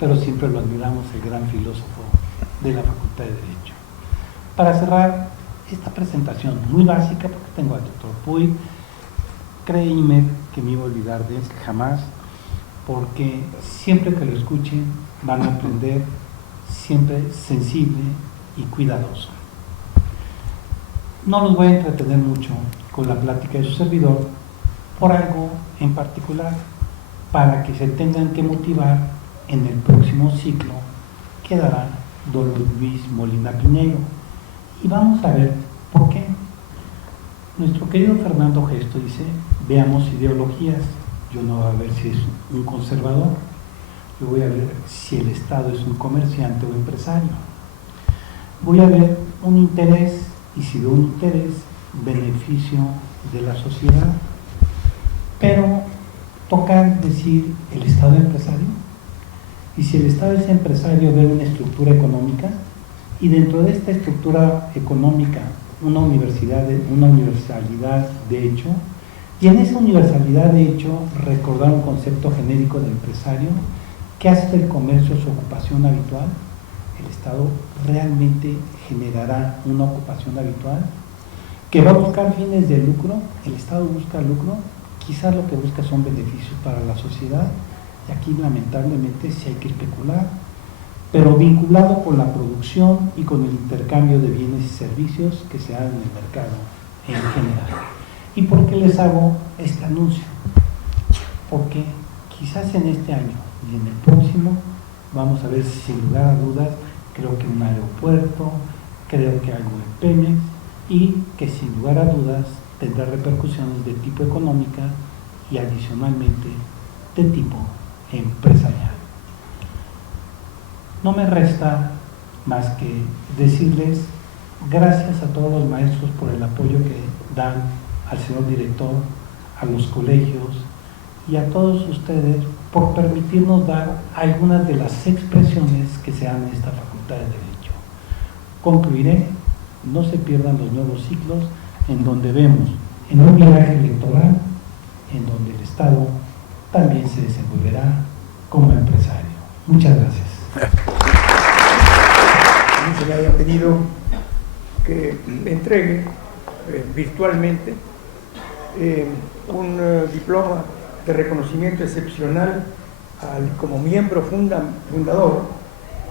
pero siempre lo admiramos, el gran filósofo de la Facultad de Derecho. Para cerrar esta presentación muy básica, porque tengo al doctor Puig, créeme que me iba a olvidar de él, jamás, porque siempre que lo escuchen van a aprender, siempre sensible y cuidadoso. No los voy a entretener mucho con la plática de su servidor por algo en particular, para que se tengan que motivar en el próximo ciclo que dará don Luis Molina Piñeiro. Y vamos a ver por qué. Nuestro querido Fernando Gesto dice, veamos ideologías. Yo no voy a ver si es un conservador, yo voy a ver si el Estado es un comerciante o empresario. Voy a ver un interés, y si veo un interés, beneficio de la sociedad. Pero toca decir el Estado empresario. Y si el Estado es empresario, ve una estructura económica, y dentro de esta estructura económica, una universalidad de hecho, y en esa universalidad de hecho, recordar un concepto genérico de empresario, que hace del comercio su ocupación habitual. El Estado realmente generará una ocupación habitual, que va a buscar fines de lucro. El Estado busca lucro, quizás lo que busca son beneficios para la sociedad, y aquí lamentablemente sí hay que especular, pero vinculado con la producción y con el intercambio de bienes y servicios que se hagan en el mercado en general. ¿Y por qué les hago este anuncio? Porque quizás en este año y en el próximo vamos a ver, sin lugar a dudas, creo que un aeropuerto, creo que algo en Pemex, y que sin lugar a dudas tendrá repercusiones de tipo económica y adicionalmente de tipo empresarial. No me resta más que decirles gracias a todos los maestros por el apoyo que dan al señor director, a los colegios y a todos ustedes por permitirnos dar algunas de las expresiones que se dan en esta Facultad de Derecho. Concluiré, no se pierdan los nuevos ciclos en donde vemos en un viaje electoral en donde el Estado también se desenvolverá como empresario. Muchas gracias. Se me haya pedido que entregue virtualmente un diploma de reconocimiento excepcional como miembro fundador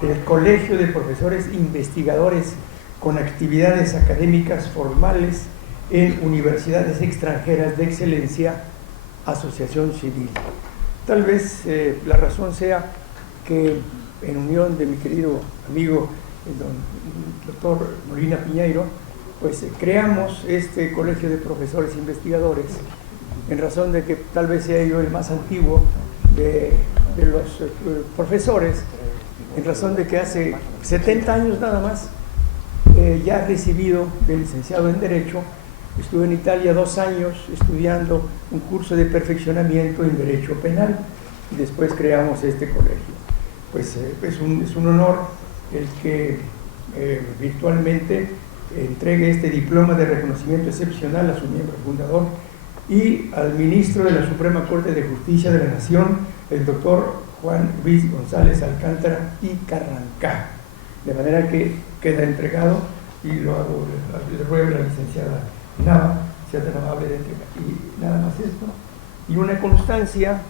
del Colegio de Profesores Investigadores con actividades académicas formales en universidades extranjeras de excelencia, Asociación Civil. Tal vez la razón sea que en unión de mi querido amigo el doctor Molina Piñeiro, pues creamos este Colegio de Profesores Investigadores en razón de que tal vez sea yo el más antiguo de los profesores, en razón de que hace 70 años nada más ya recibido de licenciado en Derecho. Estuve en Italia 2 años estudiando un curso de perfeccionamiento en Derecho Penal y después creamos este colegio. Pues es un honor el que virtualmente entregue este diploma de reconocimiento excepcional a su miembro fundador y al ministro de la Suprema Corte de Justicia de la Nación, el doctor Juan Luis González Alcántara y Carrancá. De manera que queda entregado y lo hago, le ruego a la licenciada Nava, sea tan amable de entregar. Y nada más esto. Y una constancia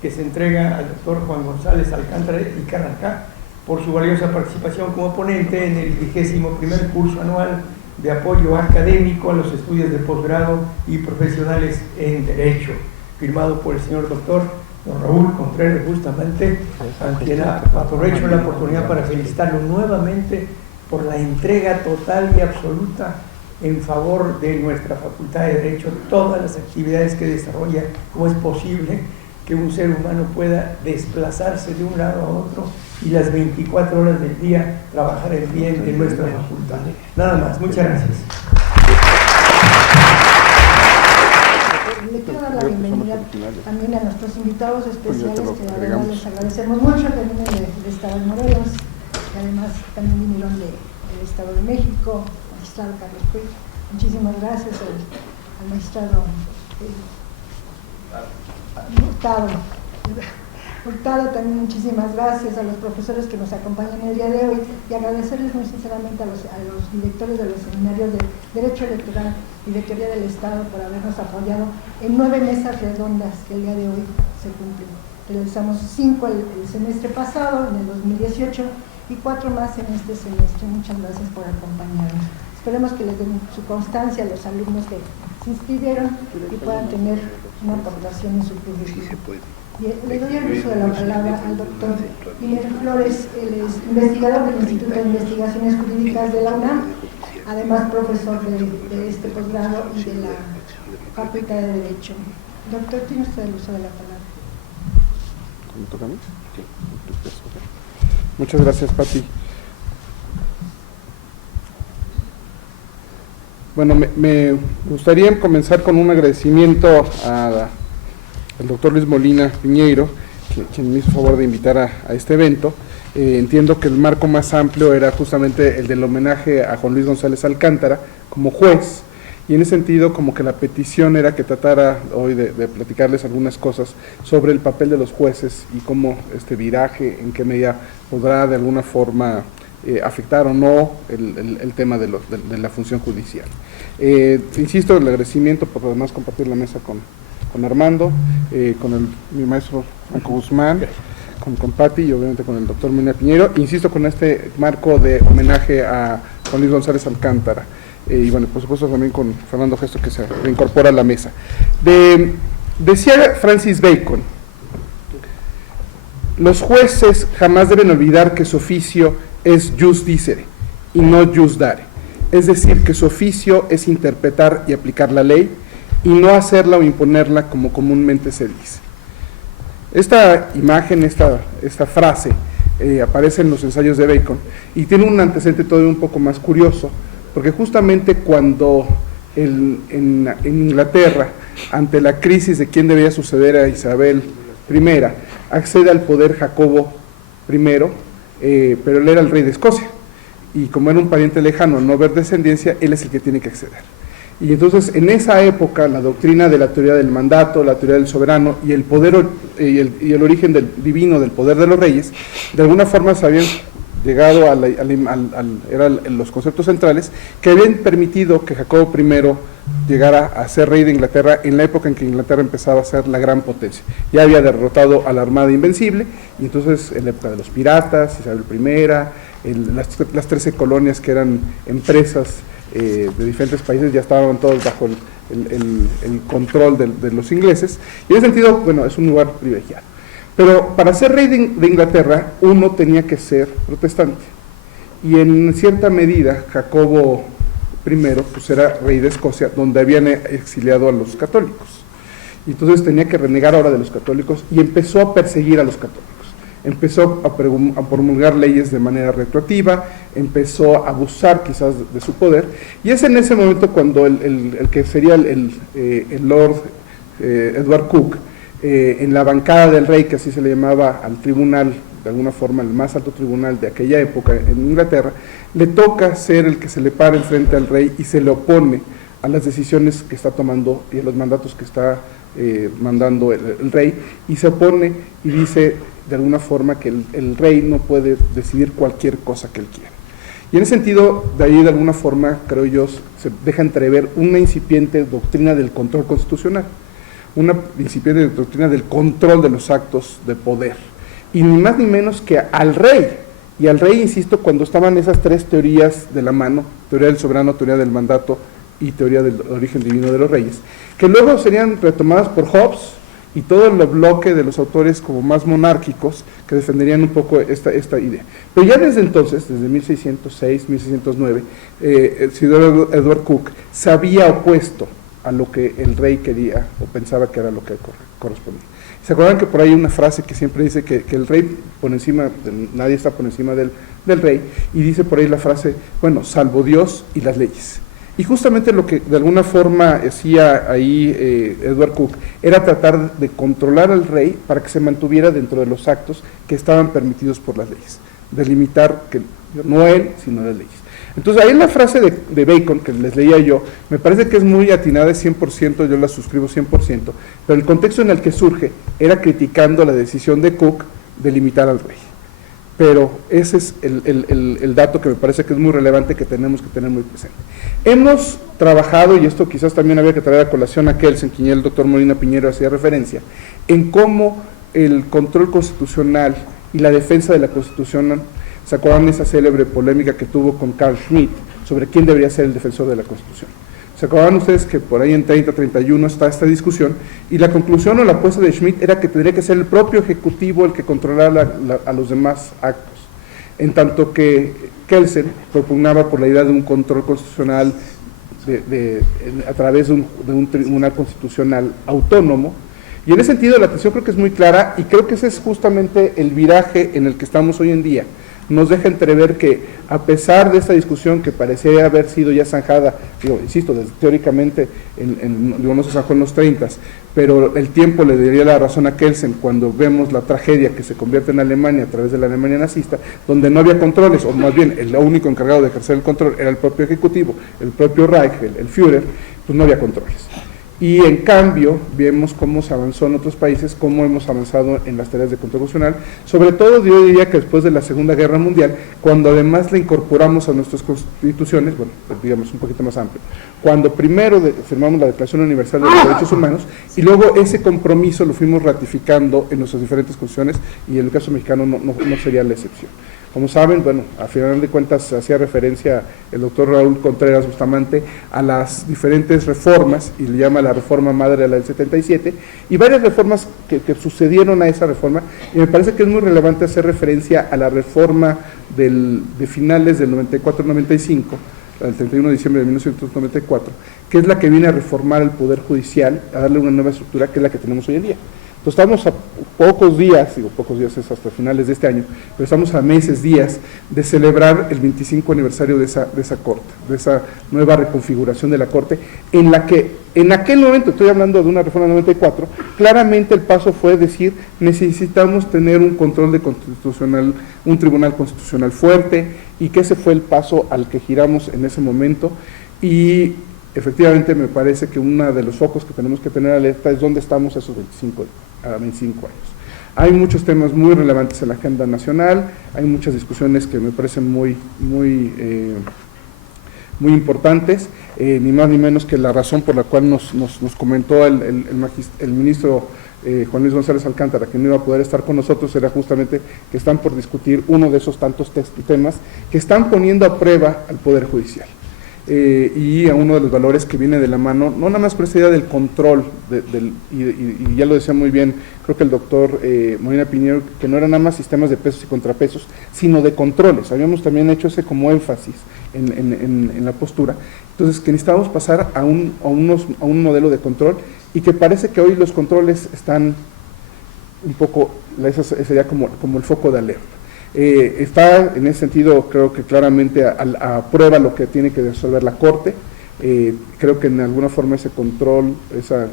que se entrega al doctor Juan González Alcántara y Carrancá por su valiosa participación como ponente en el 21º curso anual de apoyo académico a los estudios de posgrado y profesionales en Derecho, firmado por el señor doctor don Raúl Contreras Bustamante, a quien aprovecho la oportunidad para felicitarlo nuevamente por la entrega total y absoluta en favor de nuestra Facultad de Derecho, todas las actividades que desarrolla. ¿Cómo es posible que un ser humano pueda desplazarse de un lado a otro y las 24 horas del día trabajar en bien de nuestra facultad? Nada más, muchas gracias. Le quiero dar la bienvenida bienvenida también a nuestros invitados especiales, que además les agradecemos mucho, que vienen del Estado de Morelos, y además también vinieron del Estado de México, el magistrado Carlos Puig. Muchísimas gracias al magistrado Hurtado, también muchísimas gracias a los profesores que nos acompañan el día de hoy, y agradecerles muy sinceramente a los directores de los seminarios de Derecho Electoral y de Teoría del Estado por habernos apoyado en 9 mesas redondas que el día de hoy se cumplen. Realizamos 5 el semestre pasado, en el 2018, y 4 más en este semestre. Muchas gracias por acompañarnos. Esperemos que les den su constancia a los alumnos que se inscribieron y puedan tener una aportación en su currículum. Le doy el uso de la palabra al doctor Miguel Flores. Él es investigador del Instituto de Investigaciones Jurídicas de la UNAM, además profesor de este posgrado y de la Facultad de Derecho. Doctor, tiene usted el uso de la palabra. ¿Me toca a mí? Sí. Muchas gracias, Pati. Bueno, me gustaría comenzar con un agradecimiento al doctor Luis Molina Piñeiro, quien me hizo favor de invitar a este evento. Entiendo que el marco más amplio era justamente el del homenaje a Juan Luis González Alcántara como juez, y en ese sentido como que la petición era que tratara hoy de platicarles algunas cosas sobre el papel de los jueces y cómo este viraje, en qué medida podrá de alguna forma afectar o no el tema de la función judicial. Insisto, el agradecimiento por además compartir la mesa con Armando, con mi maestro Franco Guzmán, con Pati y obviamente con el doctor Molina Piñeiro. Insisto, con este marco de homenaje a Juan Luis González Alcántara, y bueno, por supuesto también con Fernando Gesto, que se reincorpora a la mesa. Decía Francis Bacon: los jueces jamás deben olvidar que su oficio es jus dicere y no jus dare, es decir, que su oficio es interpretar y aplicar la ley y no hacerla o imponerla como comúnmente se dice. Esta imagen, esta frase aparece en los ensayos de Bacon y tiene un antecedente todavía un poco más curioso, porque justamente cuando en Inglaterra, ante la crisis de quién debía suceder a Isabel I, accede al poder Jacobo I, pero él era el rey de Escocia, y como era un pariente lejano, no ver descendencia, él es el que tiene que acceder. Y entonces en esa época la doctrina de la teoría del mandato, la teoría del soberano y el poder y el origen divino del poder de los reyes, de alguna forma se habían llegado eran los conceptos centrales que habían permitido que Jacobo I llegara a ser rey de Inglaterra en la época en que Inglaterra empezaba a ser la gran potencia. Ya había derrotado a la Armada Invencible, y entonces en la época de los piratas, Isabel I, las 13 colonias que eran empresas de diferentes países ya estaban todos bajo el control de los ingleses, y en ese sentido, bueno, es un lugar privilegiado. Pero para ser rey de Inglaterra uno tenía que ser protestante, y en cierta medida Jacobo I pues era rey de Escocia, donde habían exiliado a los católicos, y entonces tenía que renegar ahora de los católicos y empezó a perseguir a los católicos. Empezó a promulgar leyes de manera retroactiva, empezó a abusar quizás de su poder, y es en ese momento cuando el que sería el Lord Edward Coke, en la bancada del rey, que así se le llamaba al tribunal, de alguna forma el más alto tribunal de aquella época en Inglaterra, le toca ser el que se le para enfrente al rey y se le opone a las decisiones que está tomando y a los mandatos que está mandando el rey, y se opone y dice de alguna forma que el rey no puede decidir cualquier cosa que él quiera. Y en ese sentido, de ahí de alguna forma, creo yo, se deja entrever una incipiente doctrina del control constitucional, una incipiente doctrina del control de los actos de poder, y ni más ni menos que al rey. Y al rey, insisto, cuando estaban esas 3 teorías de la mano, teoría del soberano, teoría del mandato y teoría del origen divino de los reyes, que luego serían retomadas por Hobbes y todo el bloque de los autores como más monárquicos que defenderían un poco esta idea. Pero ya desde entonces, desde 1606, 1609, el señor Edward Coke se había opuesto a lo que el rey quería o pensaba que era lo que correspondía. ¿Se acuerdan que por ahí hay una frase que siempre dice que el rey por encima, nadie está por encima del rey, y dice por ahí la frase, bueno, salvo Dios y las leyes? Y justamente lo que de alguna forma hacía ahí Edward Cook era tratar de controlar al rey para que se mantuviera dentro de los actos que estaban permitidos por las leyes, delimitar que no él, sino las leyes. Entonces ahí la frase de Bacon, que les leía yo, me parece que es muy atinada, es 100%, yo la suscribo 100%, pero el contexto en el que surge era criticando la decisión de Cook de limitar al rey. Pero ese es el dato que me parece que es muy relevante, que tenemos que tener muy presente. Hemos trabajado, y esto quizás también había que traer a colación a Kelsen, quien el doctor Molina Piñero hacía referencia, en cómo el control constitucional y la defensa de la Constitución, ¿se acuerdan de esa célebre polémica que tuvo con Carl Schmitt sobre quién debería ser el defensor de la Constitución? ¿Se acuerdan ustedes que por ahí en 30-31 está esta discusión? Y la conclusión o la apuesta de Schmitt era que tendría que ser el propio Ejecutivo el que controlara a los demás actos, en tanto que Kelsen propugnaba por la idea de un control constitucional a través de un tribunal constitucional autónomo. Y en ese sentido la atención creo que es muy clara, y creo que ese es justamente el viraje en el que estamos hoy en día. Nos deja entrever que, a pesar de esta discusión que parecía haber sido ya zanjada, insisto, teóricamente no se zanjó en los 30, pero el tiempo le daría la razón a Kelsen cuando vemos la tragedia que se convierte en Alemania a través de la Alemania nazista, donde no había controles, o más bien el único encargado de ejercer el control era el propio Ejecutivo, el propio Reich, el Führer, pues no había controles. Y en cambio, vemos cómo se avanzó en otros países, cómo hemos avanzado en las tareas de control constitucional, sobre todo yo diría que después de la Segunda Guerra Mundial, cuando además la incorporamos a nuestras constituciones, bueno, digamos un poquito más amplio, cuando primero firmamos la Declaración Universal de los Derechos Humanos, y luego ese compromiso lo fuimos ratificando en nuestras diferentes constituciones, y en el caso mexicano no sería la excepción. Como saben, bueno, a final de cuentas hacía referencia el doctor Raúl Contreras Bustamante a las diferentes reformas, y le llama la reforma madre a la del 77, y varias reformas que sucedieron a esa reforma, y me parece que es muy relevante hacer referencia a la reforma de finales del 94-95, el 31 de diciembre de 1994, que es la que viene a reformar el Poder Judicial, a darle una nueva estructura, que es la que tenemos hoy en día. Entonces estamos a pocos días es hasta finales de este año, pero estamos a días de celebrar el 25 aniversario de esa Corte, de esa nueva reconfiguración de la Corte, en la que en aquel momento, estoy hablando de una reforma del 94, claramente el paso fue decir, necesitamos tener un control constitucional, un tribunal constitucional fuerte, y que ese fue el paso al que giramos en ese momento. Y efectivamente me parece que uno de los focos que tenemos que tener alerta es dónde estamos a esos 25 años. Hay muchos temas muy relevantes en la agenda nacional, hay muchas discusiones que me parecen muy importantes, ni más ni menos que la razón por la cual nos comentó el ministro Juan Luis González Alcántara que no iba a poder estar con nosotros, era justamente que están por discutir uno de esos tantos temas que están poniendo a prueba al Poder Judicial. Y a uno de los valores que viene de la mano, no nada más por esa idea del control, y ya lo decía muy bien, creo que el doctor Molina Piñero, que no eran nada más sistemas de pesos y contrapesos, sino de controles. Habíamos también hecho ese como énfasis en la postura. Entonces, que necesitábamos pasar a un modelo de control, y que parece que hoy los controles están un poco, ese sería como el foco de alerta. Está en ese sentido, creo que claramente a prueba lo que tiene que resolver la Corte. Creo que en alguna forma ese control, esa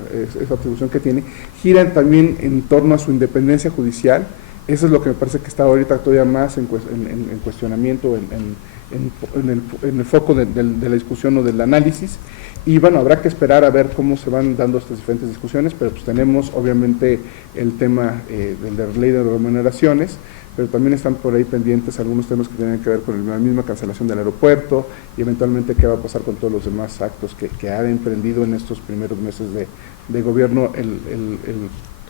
atribución que tiene, gira también en torno a su independencia judicial. Eso es lo que me parece que está ahorita todavía más en cuestionamiento, en el foco de la discusión o del análisis. Y bueno, habrá que esperar a ver cómo se van dando estas diferentes discusiones, pero pues tenemos obviamente el tema de la ley de remuneraciones, pero también están por ahí pendientes algunos temas que tienen que ver con la misma cancelación del aeropuerto, y eventualmente qué va a pasar con todos los demás actos que ha emprendido en estos primeros meses de gobierno el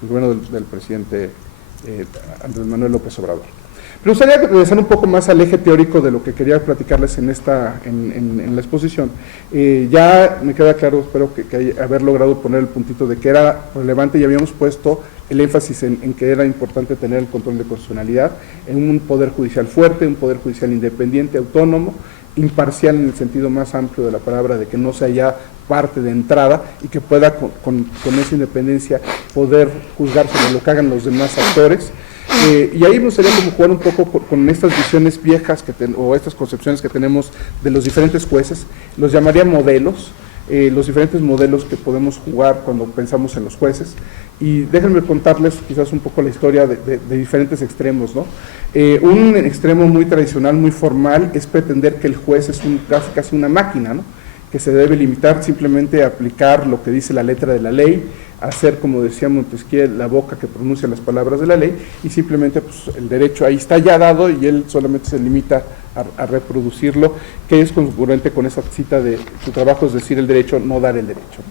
gobierno del presidente Andrés Manuel López Obrador. Me gustaría regresar un poco más al eje teórico de lo que quería platicarles en la exposición. Ya me queda claro, espero que haber logrado poner el puntito de que era relevante, y habíamos puesto el énfasis en que era importante tener el control de constitucionalidad, en un poder judicial fuerte, un poder judicial independiente, autónomo, imparcial en el sentido más amplio de la palabra, de que no sea ya parte de entrada, y que pueda con esa independencia poder juzgar sobre lo que hagan los demás actores. Y ahí me gustaría como jugar un poco con estas visiones viejas o estas concepciones que tenemos de los diferentes jueces, los llamaría modelos, los diferentes modelos que podemos jugar cuando pensamos en los jueces, y déjenme contarles quizás un poco la historia de diferentes extremos, ¿no? Un extremo muy tradicional, muy formal, es pretender que el juez es casi una máquina, ¿no? Que se debe limitar simplemente a aplicar lo que dice la letra de la ley, hacer, como decía Montesquieu, la boca que pronuncia las palabras de la ley, y simplemente pues, el derecho ahí está ya dado y él solamente se limita a reproducirlo, que es congruente con esa cita de su trabajo es decir el derecho, no dar el derecho.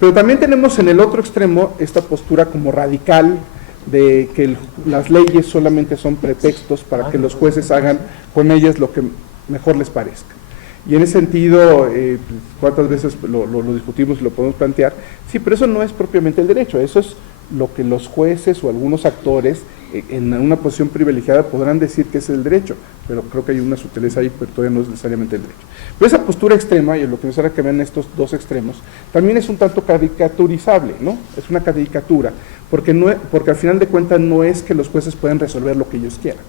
Pero también tenemos en el otro extremo esta postura como radical de que las leyes solamente son pretextos para que los jueces hagan con ellas lo que mejor les parezca. Y en ese sentido, ¿cuántas veces lo discutimos y lo podemos plantear? Sí, pero eso no es propiamente el derecho, eso es lo que los jueces o algunos actores en una posición privilegiada podrán decir que es el derecho, pero creo que hay una sutileza ahí, pero todavía no es necesariamente el derecho. Pero esa postura extrema, y lo que me gustaría que vean estos dos extremos, también es un tanto caricaturizable, ¿no? Es una caricatura, porque al final de cuentas no es que los jueces puedan resolver lo que ellos quieran.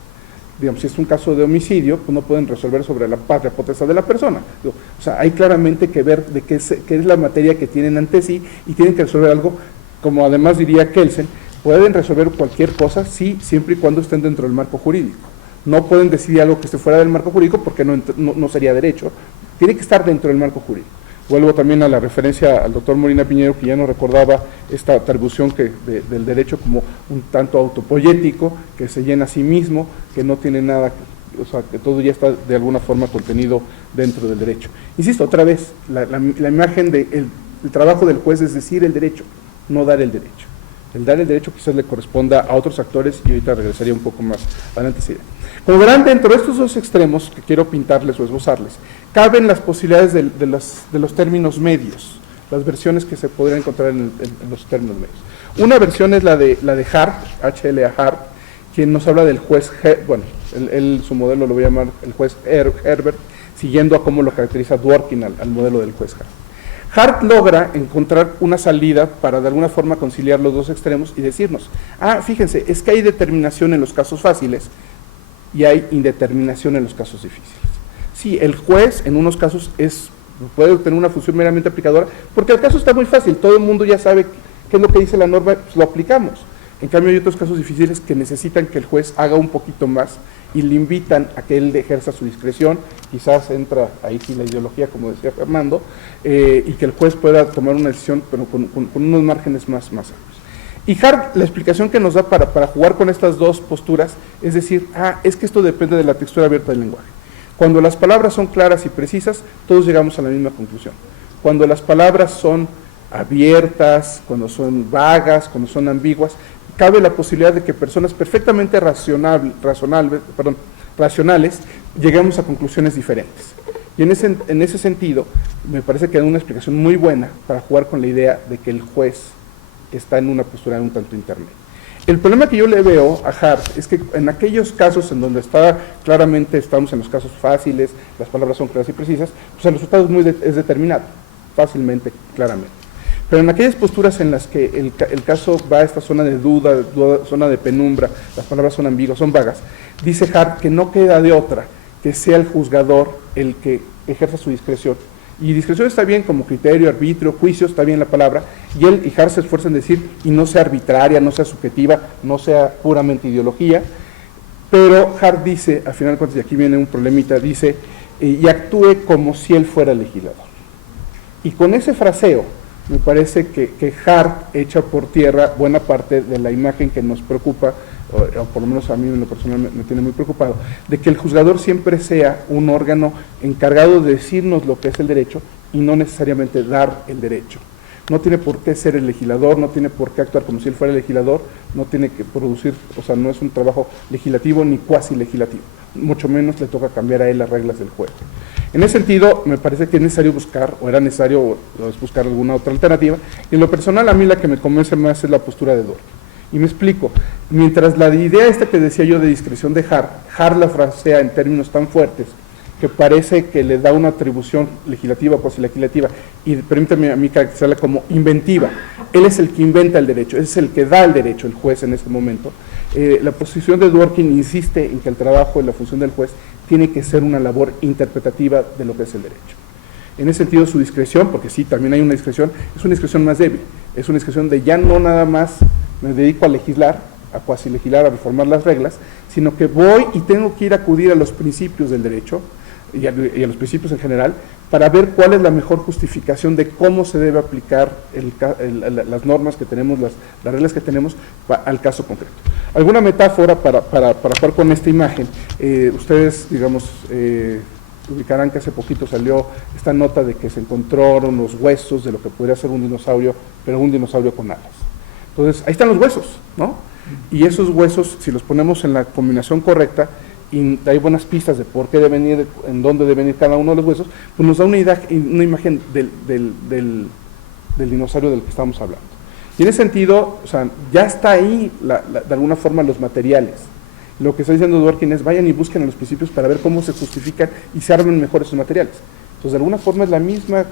Digamos, si es un caso de homicidio, pues no pueden resolver sobre la patria potestad de la persona. O sea, hay claramente que ver de qué es la materia que tienen ante sí y tienen que resolver algo, como además diría Kelsen, pueden resolver cualquier cosa, sí, siempre y cuando estén dentro del marco jurídico. No pueden decidir algo que esté fuera del marco jurídico porque no sería derecho, tiene que estar dentro del marco jurídico. Vuelvo también a la referencia al doctor Molina Piñero, que ya nos recordaba esta atribución del derecho como un tanto autopoyético, que se llena a sí mismo, que no tiene nada, o sea, que todo ya está de alguna forma contenido dentro del derecho. Insisto, otra vez, la imagen del trabajo del juez es decir el derecho, no dar el derecho. El dar el derecho quizás le corresponda a otros actores y ahorita regresaría un poco más adelante. Como verán, dentro de estos dos extremos que quiero pintarles o esbozarles, caben las posibilidades de los términos medios, las versiones que se podrían encontrar en los términos medios. Una versión es la de Hart, H.L.A. Hart, quien nos habla del juez, su modelo lo voy a llamar el juez Herbert, siguiendo a cómo lo caracteriza Dworkin al modelo del juez Hart. Hart logra encontrar una salida para de alguna forma conciliar los dos extremos y decirnos, fíjense, es que hay determinación en los casos fáciles y hay indeterminación en los casos difíciles. Sí, el juez en unos casos puede tener una función meramente aplicadora, porque el caso está muy fácil, todo el mundo ya sabe qué es lo que dice la norma, pues lo aplicamos. En cambio hay otros casos difíciles que necesitan que el juez haga un poquito más y le invitan a que él ejerza su discreción, quizás entra ahí sí la ideología, como decía Fernando, y que el juez pueda tomar una decisión pero con unos márgenes más amplios. Y Hart, la explicación que nos da para jugar con estas dos posturas, es decir, es que esto depende de la textura abierta del lenguaje. Cuando las palabras son claras y precisas, todos llegamos a la misma conclusión. Cuando las palabras son abiertas, cuando son vagas, cuando son ambiguas, cabe la posibilidad de que personas perfectamente racionales lleguemos a conclusiones diferentes. Y en ese sentido, me parece que da una explicación muy buena para jugar con la idea de que el juez está en una postura un tanto intermedia. El problema que yo le veo a Hart es que en aquellos casos en donde estamos en los casos fáciles, las palabras son claras y precisas, pues el resultado es determinado, fácilmente, claramente. Pero en aquellas posturas en las que el caso va a esta zona de duda, zona de penumbra, las palabras son ambiguas, son vagas, dice Hart que no queda de otra que sea el juzgador el que ejerza su discreción. Y discreción está bien como criterio, arbitrio, juicio, está bien la palabra, y él y Hart se esfuerzan en decir, y no sea arbitraria, no sea subjetiva, no sea puramente ideología, pero Hart dice, al final de cuentas, y aquí viene un problemita, dice, y actúe como si él fuera legislador. Y con ese fraseo, me parece que Hart echa por tierra buena parte de la imagen que nos preocupa, o por lo menos a mí en lo personal me tiene muy preocupado, de que el juzgador siempre sea un órgano encargado de decirnos lo que es el derecho y no necesariamente dar el derecho. No tiene por qué ser el legislador, no tiene por qué actuar como si él fuera el legislador, no tiene que producir, o sea, no es un trabajo legislativo ni cuasi legislativo, mucho menos le toca cambiar a él las reglas del juego. En ese sentido, me parece que es necesario buscar, o era necesario buscar alguna otra alternativa, y en lo personal a mí la que me convence más es la postura de Dworkin. Y me explico, mientras la idea esta que decía yo de discreción de Hart la frasea en términos tan fuertes que parece que le da una atribución legislativa o cuasi-legislativa, y permítame a mí caracterizarla como inventiva. Él es el que inventa el derecho, es el que da el derecho, el juez en este momento. La posición de Dworkin insiste en que el trabajo y la función del juez tiene que ser una labor interpretativa de lo que es el derecho. En ese sentido, su discreción, porque sí, también hay una discreción, es una discreción más débil, es una discreción de ya no nada más me dedico a legislar, a cuasi legislar, a reformar las reglas, sino que voy y tengo que ir a acudir a los principios del derecho y a los principios en general para ver cuál es la mejor justificación de cómo se debe aplicar las normas que tenemos, las reglas que tenemos al caso concreto. Alguna metáfora para jugar con esta imagen. Ustedes, digamos, ubicarán que hace poquito salió esta nota de que se encontraron los huesos de lo que podría ser un dinosaurio, pero un dinosaurio con alas. Entonces, ahí están los huesos, ¿no? Y esos huesos, si los ponemos en la combinación correcta, y hay buenas pistas de por qué deben ir, en dónde deben ir cada uno de los huesos, pues nos da una imagen del dinosaurio del que estamos hablando. Y en ese sentido, o sea, ya está ahí, de alguna forma, los materiales. Lo que está diciendo Dworkin es, vayan y busquen a los principios para ver cómo se justifican y se armen mejor esos materiales. Entonces, de alguna forma es la misma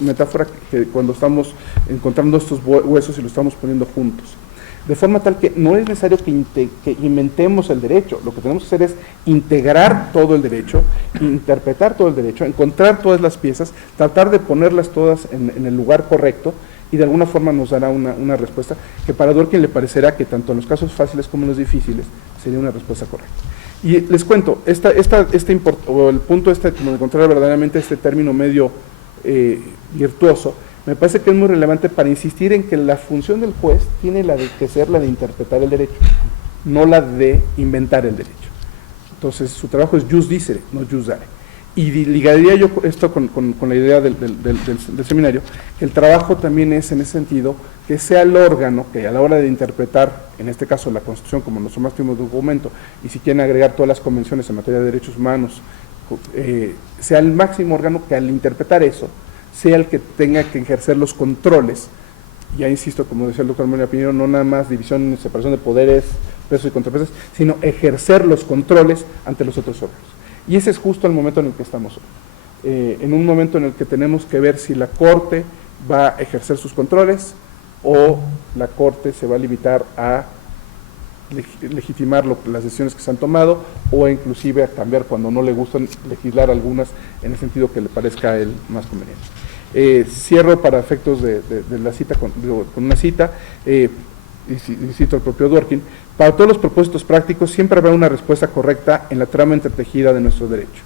metáfora que cuando estamos encontrando estos huesos y los estamos poniendo juntos. De forma tal que no es necesario que inventemos el derecho, lo que tenemos que hacer es integrar todo el derecho, interpretar todo el derecho, encontrar todas las piezas, tratar de ponerlas todas en el lugar correcto, y de alguna forma nos dará una respuesta que para Dworkin le parecerá que tanto en los casos fáciles como en los difíciles sería una respuesta correcta. Y les cuento, el punto como de encontrar verdaderamente este término medio virtuoso, me parece que es muy relevante para insistir en que la función del juez tiene que ser la de interpretar el derecho, no la de inventar el derecho. Entonces, su trabajo es jus dicere, no jus dare. Y ligaría yo esto con la idea del seminario, que el trabajo también es, en ese sentido, que sea el órgano que a la hora de interpretar, en este caso la Constitución como nuestro máximo documento, y si quieren agregar todas las convenciones en materia de derechos humanos, sea el máximo órgano que al interpretar eso, sea el que tenga que ejercer los controles. Ya insisto, como decía el doctor Molina Piñero, no nada más división y separación de poderes, pesos y contrapesos, sino ejercer los controles ante los otros órganos. Y ese es justo el momento en el que estamos hoy. En un momento en el que tenemos que ver si la Corte va a ejercer sus controles o la Corte se va a limitar a legitimar las decisiones que se han tomado o inclusive a cambiar cuando no le gustan, legislar algunas en el sentido que le parezca a él más conveniente. Cierro para efectos de la cita con una cita, y cito al propio Dworkin: para todos los propósitos prácticos siempre habrá una respuesta correcta en la trama entretejida de nuestro derecho.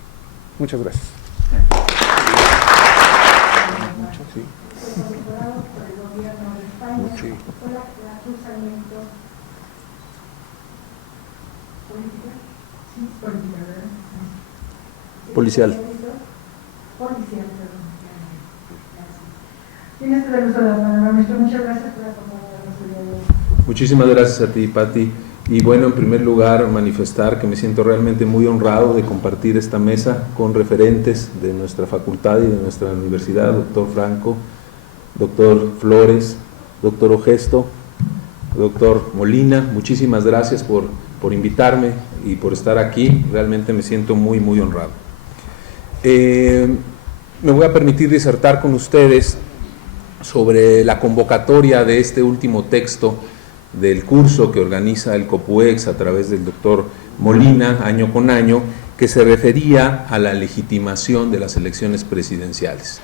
Muchas gracias. Policial. Tienes el uso de la palabra, maestro. Muchas gracias por acompañarnos el día de hoy. Muchísimas gracias a ti, Pati. Y bueno, en primer lugar, manifestar que me siento realmente muy honrado de compartir esta mesa con referentes de nuestra facultad y de nuestra universidad, doctor Franco, doctor Flores, doctor Ogesto, doctor Molina. Muchísimas gracias por invitarme y por estar aquí. Realmente me siento muy, muy honrado. Me voy a permitir disertar con ustedes sobre la convocatoria de este último texto del curso que organiza el COPUEX a través del doctor Molina, año con año, que se refería a la legitimación de las elecciones presidenciales.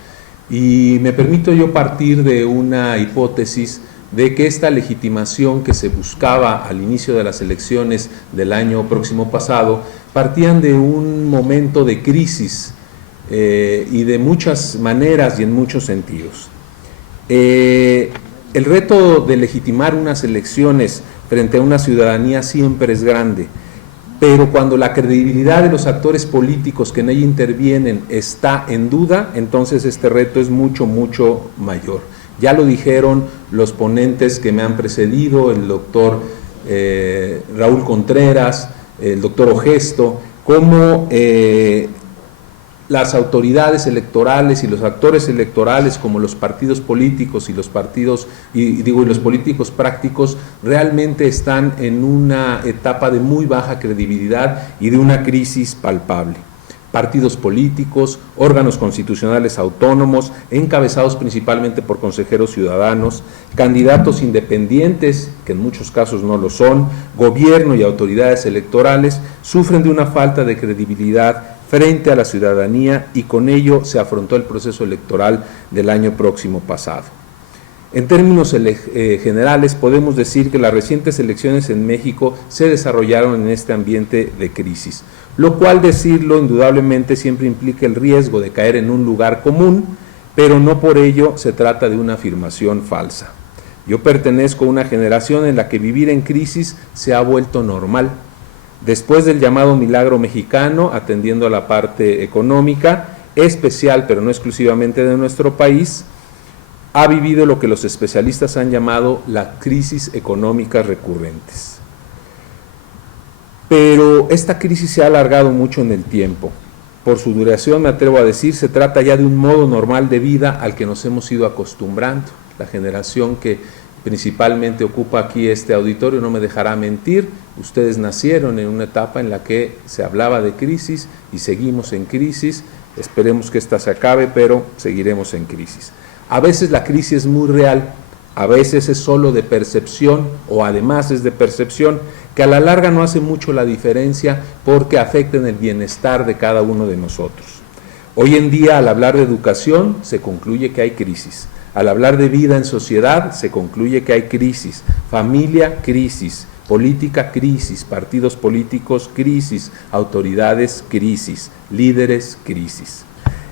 Y me permito yo partir de una hipótesis de que esta legitimación que se buscaba al inicio de las elecciones del año próximo pasado partían de un momento de crisis y de muchas maneras y en muchos sentidos. El reto de legitimar unas elecciones frente a una ciudadanía siempre es grande, pero cuando la credibilidad de los actores políticos que en ella intervienen está en duda, entonces este reto es mucho, mucho mayor. Ya lo dijeron los ponentes que me han precedido, el doctor Raúl Contreras, el doctor Ogesto, cómo las autoridades electorales y los actores electorales, como los partidos políticos y los partidos, y los políticos prácticos, realmente están en una etapa de muy baja credibilidad y de una crisis palpable. partidos políticos, órganos constitucionales autónomos, encabezados principalmente por consejeros ciudadanos, candidatos independientes, que en muchos casos no lo son, gobierno y autoridades electorales, sufren de una falta de credibilidad frente a la ciudadanía y con ello se afrontó el proceso electoral del año próximo pasado. En términos generales, podemos decir que las recientes elecciones en México se desarrollaron en este ambiente de crisis, lo cual decirlo indudablemente siempre implica el riesgo de caer en un lugar común, pero no por ello se trata de una afirmación falsa. Yo pertenezco a una generación en la que vivir en crisis se ha vuelto normal. Después del llamado milagro mexicano, atendiendo a la parte económica, especial pero no exclusivamente de nuestro país, ha vivido lo que los especialistas han llamado las crisis económicas recurrentes. Pero esta crisis se ha alargado mucho en el tiempo. Por su duración, me atrevo a decir, se trata ya de un modo normal de vida al que nos hemos ido acostumbrando. La generación que principalmente ocupa aquí este auditorio no me dejará mentir, ustedes nacieron en una etapa en la que se hablaba de crisis y seguimos en crisis, esperemos que esta se acabe, pero seguiremos en crisis. A veces la crisis es muy real, a veces es solo de percepción o además es de percepción, que a la larga no hace mucho la diferencia porque afectan el bienestar de cada uno de nosotros. Hoy en día, al hablar de educación, se concluye que hay crisis. Al hablar de vida en sociedad, se concluye que hay crisis. Familia, crisis. Política, crisis. Partidos políticos, crisis. Autoridades, crisis. Líderes, crisis.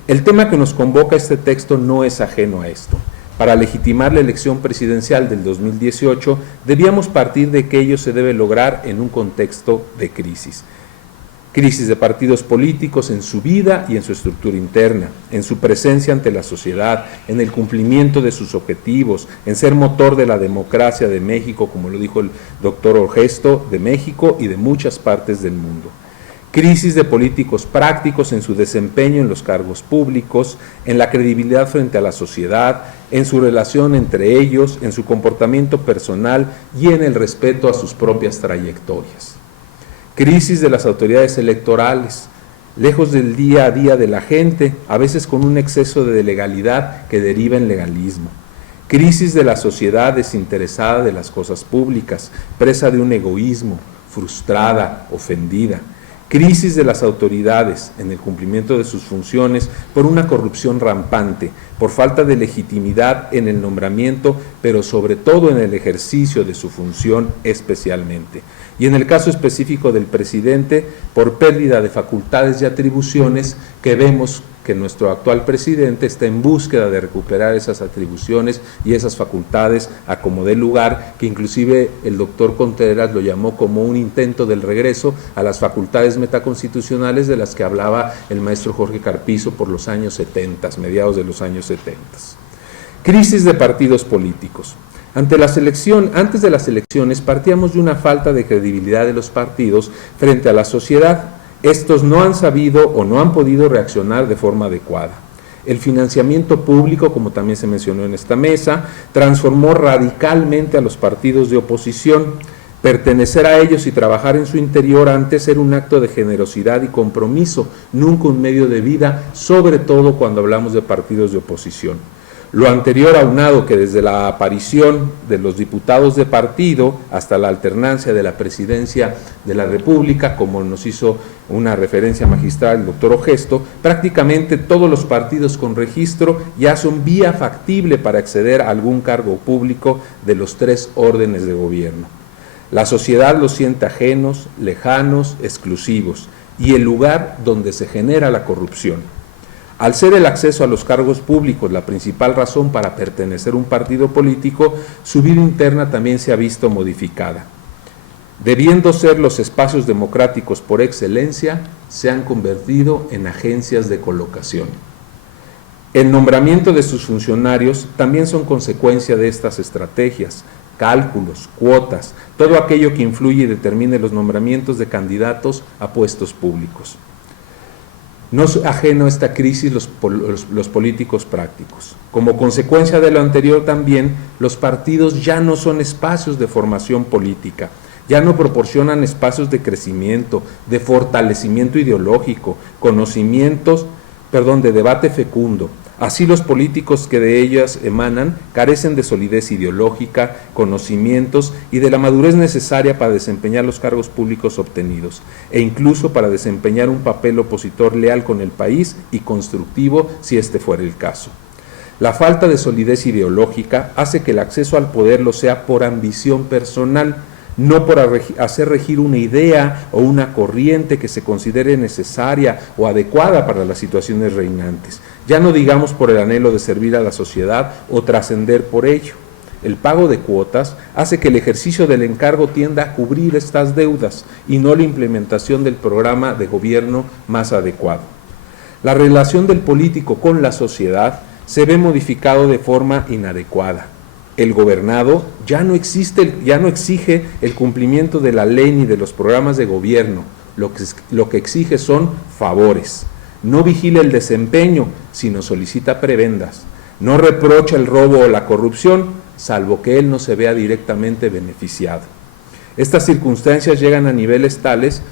El tema que nos convoca este texto no es ajeno a esto. Para legitimar la elección presidencial del 2018, debíamos partir de que ello se debe lograr en un contexto de crisis. Crisis de partidos políticos en su vida y en su estructura interna, en su presencia ante la sociedad, en el cumplimiento de sus objetivos, en ser motor de la democracia de México, como lo dijo el doctor Ogesto, de México y de muchas partes del mundo. Crisis de políticos prácticos en su desempeño en los cargos públicos, en la credibilidad frente a la sociedad, en su relación entre ellos, en su comportamiento personal y en el respeto a sus propias trayectorias. Crisis de las autoridades electorales, lejos del día a día de la gente, a veces con un exceso de legalidad que deriva en legalismo. Crisis de la sociedad desinteresada de las cosas públicas, presa de un egoísmo, frustrada, ofendida. Crisis de las autoridades en el cumplimiento de sus funciones por una corrupción rampante, por falta de legitimidad en el nombramiento, pero sobre todo en el ejercicio de su función especialmente. Y en el caso específico del presidente, por pérdida de facultades y atribuciones que vemos que nuestro actual presidente está en búsqueda de recuperar esas atribuciones y esas facultades a como dé lugar, que inclusive el doctor Contreras lo llamó como un intento del regreso a las facultades metaconstitucionales de las que hablaba el maestro Jorge Carpizo por los años 70, mediados de los años 70. Crisis de partidos políticos. Antes de las elecciones partíamos de una falta de credibilidad de los partidos frente a la sociedad. Estos no han sabido o no han podido reaccionar de forma adecuada. El financiamiento público, como también se mencionó en esta mesa, transformó radicalmente a los partidos de oposición. Pertenecer a ellos y trabajar en su interior antes era un acto de generosidad y compromiso, nunca un medio de vida, sobre todo cuando hablamos de partidos de oposición. Lo anterior aunado que desde la aparición de los diputados de partido hasta la alternancia de la presidencia de la República, como nos hizo una referencia magistral el doctor Ogesto, prácticamente todos los partidos con registro ya son vía factible para acceder a algún cargo público de los tres órdenes de gobierno. La sociedad los siente ajenos, lejanos, exclusivos, y el lugar donde se genera la corrupción. Al ser el acceso a los cargos públicos la principal razón para pertenecer a un partido político, su vida interna también se ha visto modificada. Debiendo ser los espacios democráticos por excelencia, se han convertido en agencias de colocación. El nombramiento de sus funcionarios también son consecuencia de estas estrategias, cálculos, cuotas, todo aquello que influye y determine los nombramientos de candidatos a puestos públicos. No es ajeno a esta crisis los políticos prácticos. Como consecuencia de lo anterior también, los partidos ya no son espacios de formación política. Ya no proporcionan espacios de crecimiento, de fortalecimiento ideológico, de debate fecundo. Así los políticos que de ellas emanan carecen de solidez ideológica, conocimientos y de la madurez necesaria para desempeñar los cargos públicos obtenidos, e incluso para desempeñar un papel opositor leal con el país y constructivo si este fuera el caso. La falta de solidez ideológica hace que el acceso al poder lo sea por ambición personal, no por hacer regir una idea o una corriente que se considere necesaria o adecuada para las situaciones reinantes. Ya no digamos por el anhelo de servir a la sociedad o trascender por ello. El pago de cuotas hace que el ejercicio del encargo tienda a cubrir estas deudas y no la implementación del programa de gobierno más adecuado. La relación del político con la sociedad se ve modificado de forma inadecuada. El gobernado ya no exige el cumplimiento de la ley ni de los programas de gobierno, lo que exige son favores. No vigila el desempeño, sino solicita prebendas. No reprocha el robo o la corrupción, salvo que él no se vea directamente beneficiado. Estas circunstancias llegan a niveles tales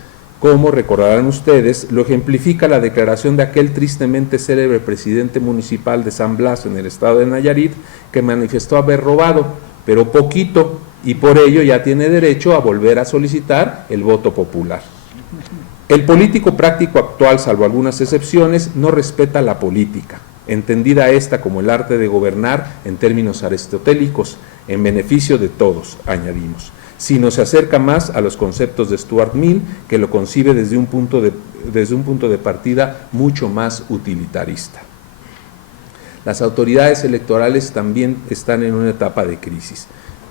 como, recordarán ustedes, lo ejemplifica la declaración de aquel tristemente célebre presidente municipal de San Blas en el estado de Nayarit, que manifestó haber robado, pero poquito, y por ello ya tiene derecho a volver a solicitar el voto popular. El político práctico actual, salvo algunas excepciones, no respeta la política, entendida esta como el arte de gobernar en términos aristotélicos, en beneficio de todos, añadimos, sino se acerca más a los conceptos de Stuart Mill, que lo concibe desde un punto de partida mucho más utilitarista. Las autoridades electorales también están en una etapa de crisis.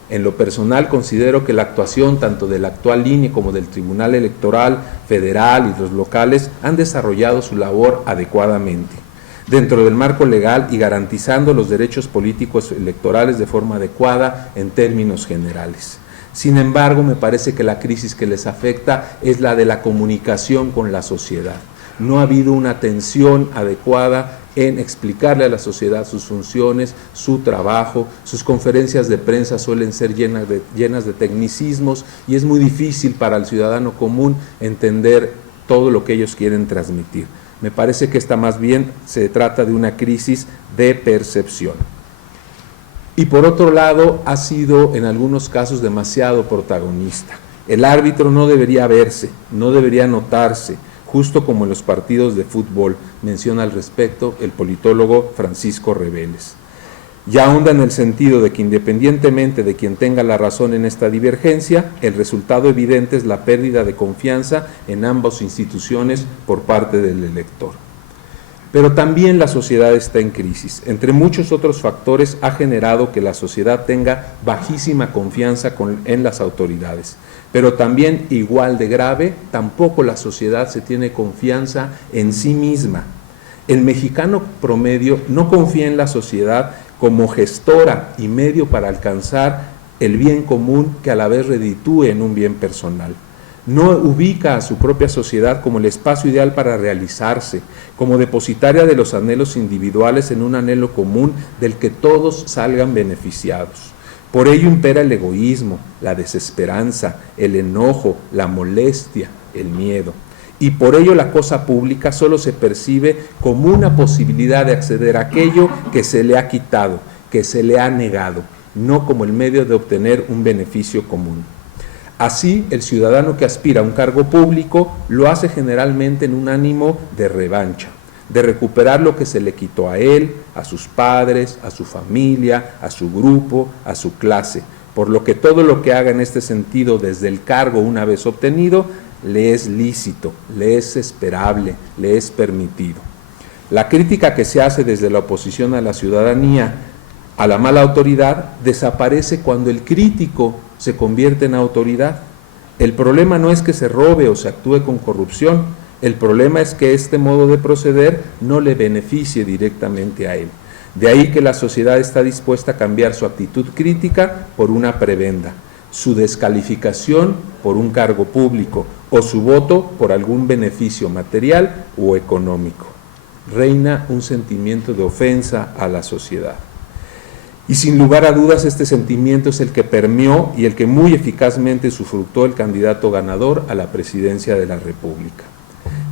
En lo personal considero que la actuación tanto de la actual INE como del Tribunal Electoral Federal y los locales han desarrollado su labor adecuadamente, dentro del marco legal y garantizando los derechos políticos electorales de forma adecuada en términos generales. Sin embargo, me parece que la crisis que les afecta es la de la comunicación con la sociedad. No ha habido una atención adecuada en explicarle a la sociedad sus funciones, su trabajo. Sus conferencias de prensa suelen ser llenas de tecnicismos y es muy difícil para el ciudadano común entender todo lo que ellos quieren transmitir. Me parece que esta más bien se trata de una crisis de percepción. Y por otro lado, ha sido en algunos casos demasiado protagonista. El árbitro no debería verse, no debería notarse, justo como en los partidos de fútbol, menciona al respecto el politólogo Francisco Reveles. Ya ahonda en el sentido de que independientemente de quien tenga la razón en esta divergencia, el resultado evidente es la pérdida de confianza en ambas instituciones por parte del elector. Pero también la sociedad está en crisis. Entre muchos otros factores ha generado que la sociedad tenga bajísima confianza en las autoridades. Pero también, igual de grave, tampoco la sociedad se tiene confianza en sí misma. El mexicano promedio no confía en la sociedad como gestora y medio para alcanzar el bien común que a la vez reditúe en un bien personal. No ubica a su propia sociedad como el espacio ideal para realizarse, como depositaria de los anhelos individuales en un anhelo común del que todos salgan beneficiados. Por ello impera el egoísmo, la desesperanza, el enojo, la molestia, el miedo. Y por ello la cosa pública solo se percibe como una posibilidad de acceder a aquello que se le ha quitado, que se le ha negado, no como el medio de obtener un beneficio común. Así, el ciudadano que aspira a un cargo público lo hace generalmente en un ánimo de revancha, de recuperar lo que se le quitó a él, a sus padres, a su familia, a su grupo, a su clase, por lo que todo lo que haga en este sentido desde el cargo una vez obtenido, le es lícito, le es esperable, le es permitido. La crítica que se hace desde la oposición a la ciudadanía a la mala autoridad desaparece cuando el crítico se convierte en autoridad. El problema no es que se robe o se actúe con corrupción, el problema es que este modo de proceder no le beneficie directamente a él. De ahí que la sociedad está dispuesta a cambiar su actitud crítica por una prebenda, su descalificación por un cargo público o su voto por algún beneficio material o económico. Reina un sentimiento de ofensa a la sociedad. Y sin lugar a dudas este sentimiento es el que permeó y el que muy eficazmente usufructó el candidato ganador a la presidencia de la República.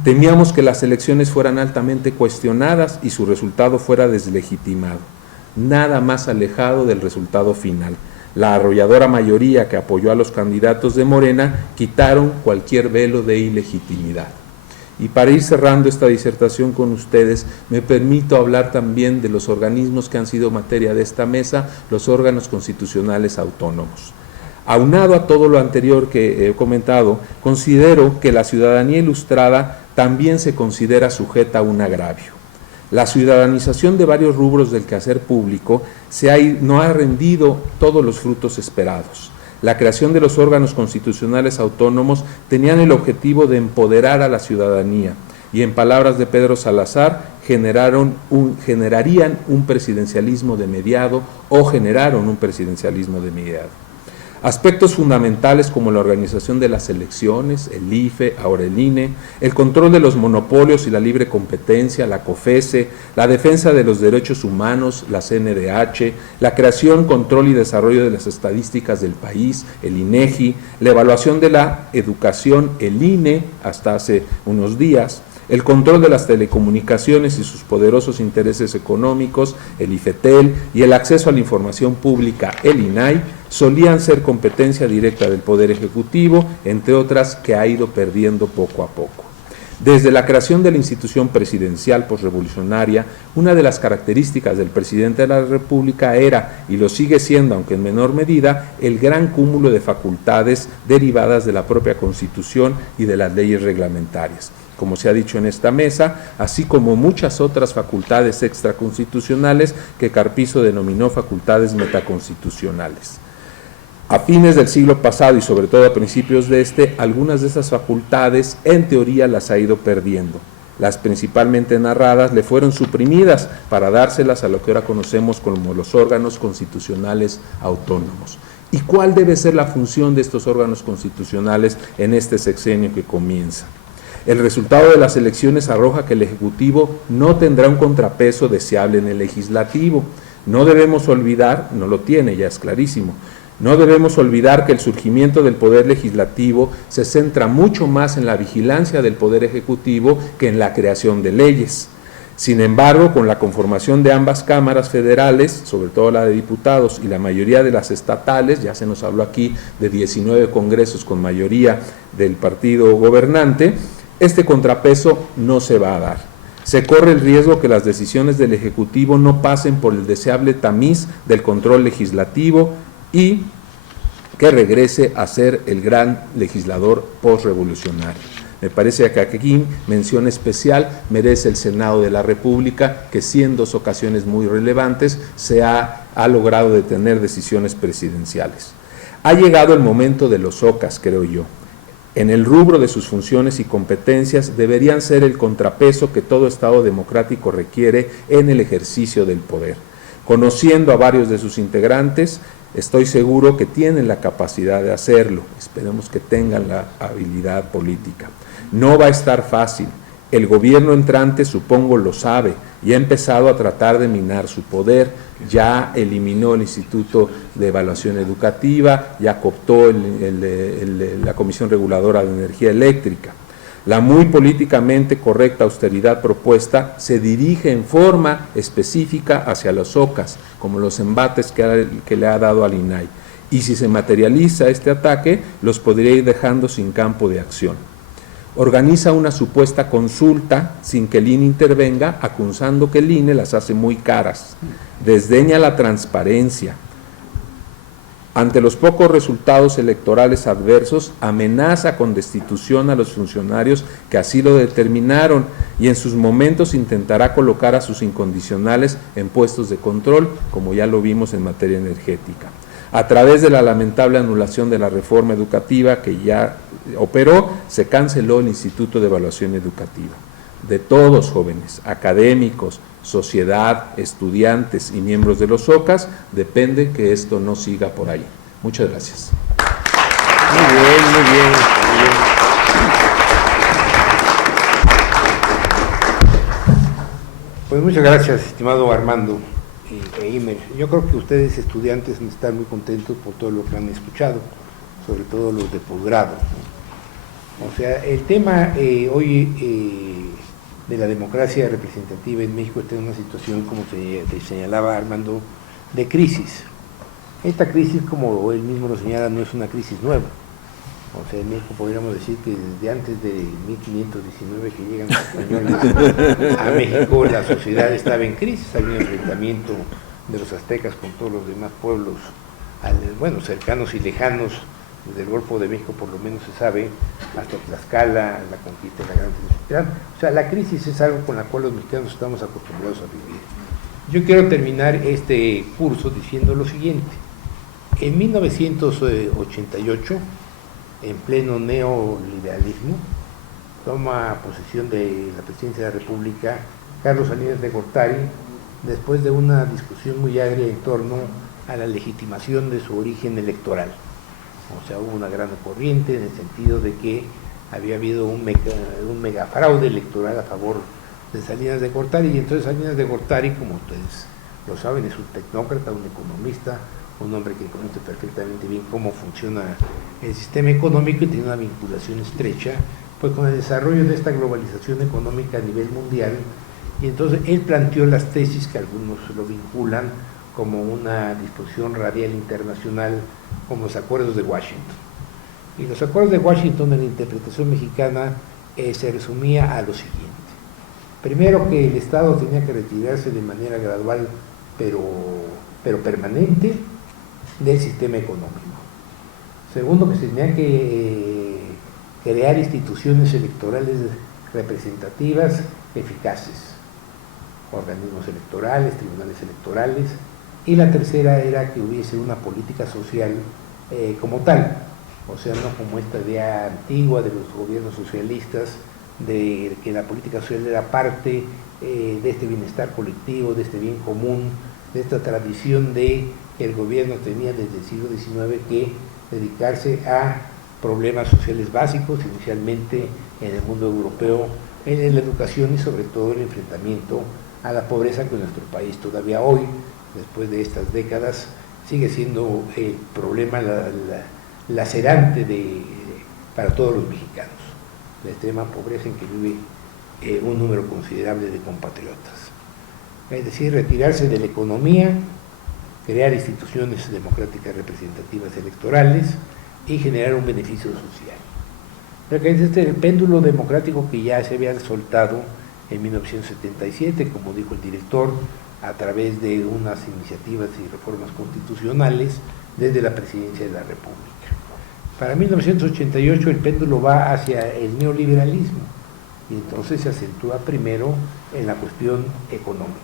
Temíamos que las elecciones fueran altamente cuestionadas y su resultado fuera deslegitimado. Nada más alejado del resultado final. La arrolladora mayoría que apoyó a los candidatos de Morena quitaron cualquier velo de ilegitimidad. Y para ir cerrando esta disertación con ustedes, me permito hablar también de los organismos que han sido materia de esta mesa, los órganos constitucionales autónomos. Aunado a todo lo anterior que he comentado, considero que la ciudadanía ilustrada también se considera sujeta a un agravio. La ciudadanización de varios rubros del quehacer público no ha rendido todos los frutos esperados. La creación de los órganos constitucionales autónomos tenían el objetivo de empoderar a la ciudadanía y, en palabras de Pedro Salazar, generarían un presidencialismo de mediado o generaron un presidencialismo de mediado. Aspectos fundamentales como la organización de las elecciones, el IFE, ahora el INE, el control de los monopolios y la libre competencia, la COFECE, la defensa de los derechos humanos, la CNDH, la creación, control y desarrollo de las estadísticas del país, el INEGI, la evaluación de la educación, el INE, hasta hace unos días, el control de las telecomunicaciones y sus poderosos intereses económicos, el IFETEL, y el acceso a la información pública, el INAI, solían ser competencia directa del Poder Ejecutivo, entre otras que ha ido perdiendo poco a poco. Desde la creación de la institución presidencial posrevolucionaria, una de las características del presidente de la República era, y lo sigue siendo aunque en menor medida, el gran cúmulo de facultades derivadas de la propia Constitución y de las leyes reglamentarias, como se ha dicho en esta mesa, así como muchas otras facultades extraconstitucionales que Carpizo denominó facultades metaconstitucionales. A fines del siglo pasado y sobre todo a principios de algunas de esas facultades en teoría las ha ido perdiendo. Las principalmente narradas le fueron suprimidas para dárselas a lo que ahora conocemos como los órganos constitucionales autónomos. ¿Y cuál debe ser la función de estos órganos constitucionales en este sexenio que comienza? El resultado de las elecciones arroja que el Ejecutivo no tendrá un contrapeso deseable en el Legislativo. No debemos olvidar, no lo tiene, ya es clarísimo, no debemos olvidar que el surgimiento del Poder Legislativo se centra mucho más en la vigilancia del Poder Ejecutivo que en la creación de leyes. Sin embargo, con la conformación de ambas cámaras federales, sobre todo la de diputados y la mayoría de las estatales, ya se nos habló aquí de 19 congresos con mayoría del partido gobernante, este contrapeso no se va a dar. Se corre el riesgo que las decisiones del Ejecutivo no pasen por el deseable tamiz del control legislativo y que regrese a ser el gran legislador postrevolucionario. Me parece que aquí mención especial merece el Senado de la República, que sí en 2 ocasiones muy relevantes se ha logrado detener decisiones presidenciales. Ha llegado el momento de los OCAS, creo yo. En el rubro de sus funciones y competencias deberían ser el contrapeso que todo Estado democrático requiere en el ejercicio del poder. Conociendo a varios de sus integrantes, estoy seguro que tienen la capacidad de hacerlo. Esperemos que tengan la habilidad política. No va a estar fácil. El gobierno entrante, supongo, lo sabe y ha empezado a tratar de minar su poder. Ya eliminó el Instituto de Evaluación Educativa, ya cooptó la Comisión Reguladora de Energía Eléctrica. La muy políticamente correcta austeridad propuesta se dirige en forma específica hacia los OCAS, como los embates que le ha dado al INAI. Y si se materializa este ataque, los podría ir dejando sin campo de acción. Organiza una supuesta consulta sin que el INE intervenga, acusando que el INE las hace muy caras. Desdeña la transparencia. Ante los pocos resultados electorales adversos, amenaza con destitución a los funcionarios que así lo determinaron y en sus momentos intentará colocar a sus incondicionales en puestos de control, como ya lo vimos en materia energética. A través de la lamentable anulación de la reforma educativa que ya operó, se canceló el Instituto de Evaluación Educativa. De todos, jóvenes, académicos, sociedad, estudiantes y miembros de los OCAS, depende que esto no siga por ahí. Muchas gracias. Muy bien, muy bien. Pues muchas gracias, estimado Armando. Imer, yo creo que ustedes estudiantes están muy contentos por todo lo que han escuchado, sobre todo los de posgrado, ¿no? O sea, el tema hoy de la democracia representativa en México está en una situación, como se señalaba Armando, de crisis. Esta crisis, como él mismo lo señala, no es una crisis nueva. O sea, en México podríamos decir que desde antes de 1519 que llegan los españoles a México, la sociedad estaba en crisis, había un enfrentamiento de los aztecas con todos los demás pueblos, bueno, cercanos y lejanos, desde el Golfo de México por lo menos se sabe, hasta Tlaxcala, la conquista de la Gran Tenochtitlán. O sea, la crisis es algo con la cual los mexicanos estamos acostumbrados a vivir. Yo quiero terminar este curso diciendo lo siguiente. En 1988, en pleno neoliberalismo, toma posesión de la presidencia de la República Carlos Salinas de Gortari, después de una discusión muy agria en torno a la legitimación de su origen electoral. O sea, hubo una gran corriente en el sentido de que había habido un mega fraude electoral a favor de Salinas de Gortari, y entonces Salinas de Gortari, como ustedes lo saben, es un tecnócrata, un economista, un hombre que conoce perfectamente bien cómo funciona el sistema económico y tiene una vinculación estrecha pues con el desarrollo de esta globalización económica a nivel mundial, y entonces él planteó las tesis que algunos lo vinculan como una disposición radial internacional, como los acuerdos de Washington. Y los acuerdos de Washington en la interpretación mexicana se resumía a lo siguiente. Primero, que el Estado tenía que retirarse de manera gradual pero permanente del sistema económico. Segundo, que se tenía que crear instituciones electorales representativas eficaces, organismos electorales, tribunales electorales, y la tercera era que hubiese una política social como tal, o sea, no como esta idea antigua de los gobiernos socialistas, de que la política social era parte de este bienestar colectivo, de este bien común, de esta tradición de que el gobierno tenía desde el siglo XIX que dedicarse a problemas sociales básicos, inicialmente en el mundo europeo, en la educación y sobre todo el enfrentamiento a la pobreza, que en nuestro país todavía hoy, después de estas décadas, sigue siendo el problema lacerante para todos los mexicanos, la extrema pobreza en que vive un número considerable de compatriotas. Es decir, retirarse de la economía, crear instituciones democráticas representativas electorales y generar un beneficio social. Pero que es el péndulo democrático que ya se había soltado en 1977, como dijo el director, a través de unas iniciativas y reformas constitucionales desde la Presidencia de la República. Para 1988 el péndulo va hacia el neoliberalismo y entonces se acentúa primero en la cuestión económica.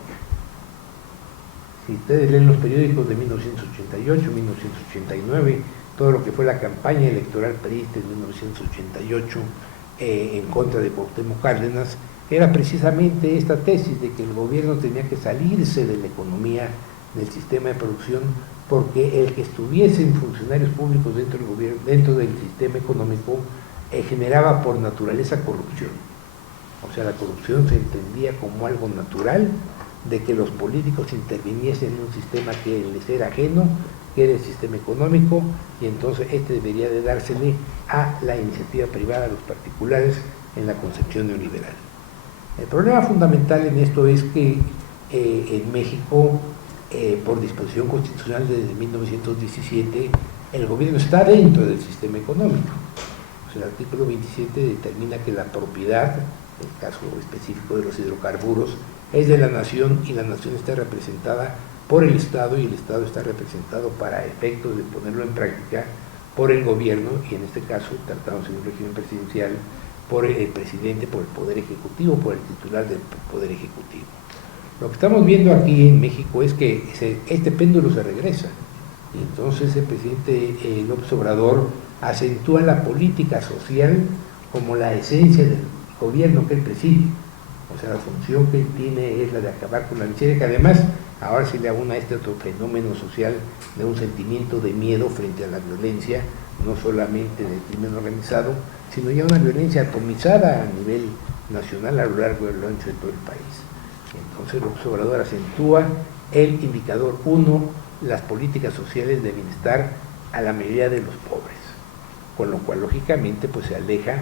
Si ustedes leen los periódicos de 1988, 1989, todo lo que fue la campaña electoral priista en 1988 en contra de Cuauhtémoc Cárdenas, era precisamente esta tesis de que el gobierno tenía que salirse de la economía, del sistema de producción, porque el que estuviesen funcionarios públicos dentro del gobierno, dentro del sistema económico, generaba por naturaleza corrupción. O sea, la corrupción se entendía como algo natural de que los políticos interviniesen en un sistema que les era ajeno, que era el sistema económico, y entonces este debería de dársele a la iniciativa privada, a los particulares, en la concepción neoliberal. El problema fundamental en esto es que en México, por disposición constitucional desde 1917, el gobierno está dentro del sistema económico. O sea, el artículo 27 determina que la propiedad, en el caso específico de los hidrocarburos, es de la nación y la nación está representada por el Estado y el Estado está representado para efectos de ponerlo en práctica por el gobierno y en este caso, tratándose de un régimen presidencial, por el presidente, por el Poder Ejecutivo, por el titular del Poder Ejecutivo. Lo que estamos viendo aquí en México es que este péndulo se regresa y entonces el presidente López Obrador acentúa la política social como la esencia del gobierno que él preside. O sea, la función que él tiene es la de acabar con la miseria, que además ahora se le abona este otro fenómeno social de un sentimiento de miedo frente a la violencia, no solamente del crimen organizado, sino ya una violencia atomizada a nivel nacional a lo largo y a lo ancho de todo el país. Entonces López Obrador acentúa el indicador 1, las políticas sociales de bienestar a la mayoría de los pobres, con lo cual lógicamente pues se aleja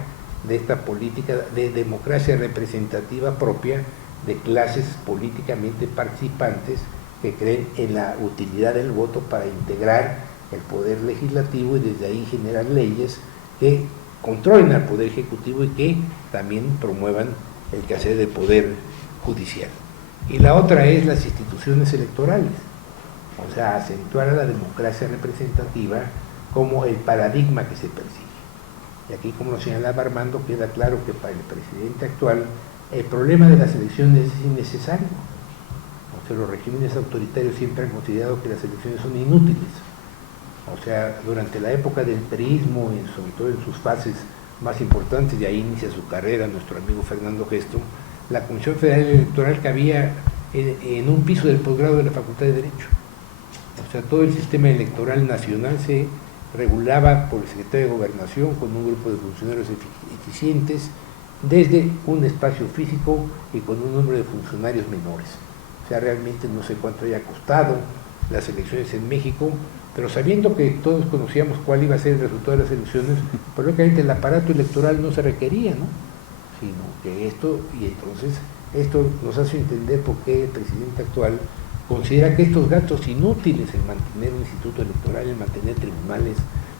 de esta política de democracia representativa propia de clases políticamente participantes que creen en la utilidad del voto para integrar el poder legislativo y desde ahí generar leyes que controlen al poder ejecutivo y que también promuevan el quehacer del poder judicial. Y la otra es las instituciones electorales, o sea, acentuar a la democracia representativa como el paradigma que se persigue. Y aquí, como lo señalaba Armando, queda claro que para el presidente actual el problema de las elecciones es innecesario. O sea, los regímenes autoritarios siempre han considerado que las elecciones son inútiles. O sea, durante la época del perismo, sobre todo en sus fases más importantes, y ahí inicia su carrera nuestro amigo Fernando Gesto, la Comisión Federal Electoral cabía en un piso del posgrado de la Facultad de Derecho. O sea, todo el sistema electoral nacional se regulaba por el secretario de Gobernación con un grupo de funcionarios eficientes desde un espacio físico y con un número de funcionarios menores. O sea, realmente no sé cuánto haya costado las elecciones en México, pero sabiendo que todos conocíamos cuál iba a ser el resultado de las elecciones, pues lógicamente el aparato electoral no se requería, ¿no? Sino que esto, y entonces esto nos hace entender por qué el presidente actual considera que estos gastos inútiles en mantener un instituto electoral, en mantener tribunales,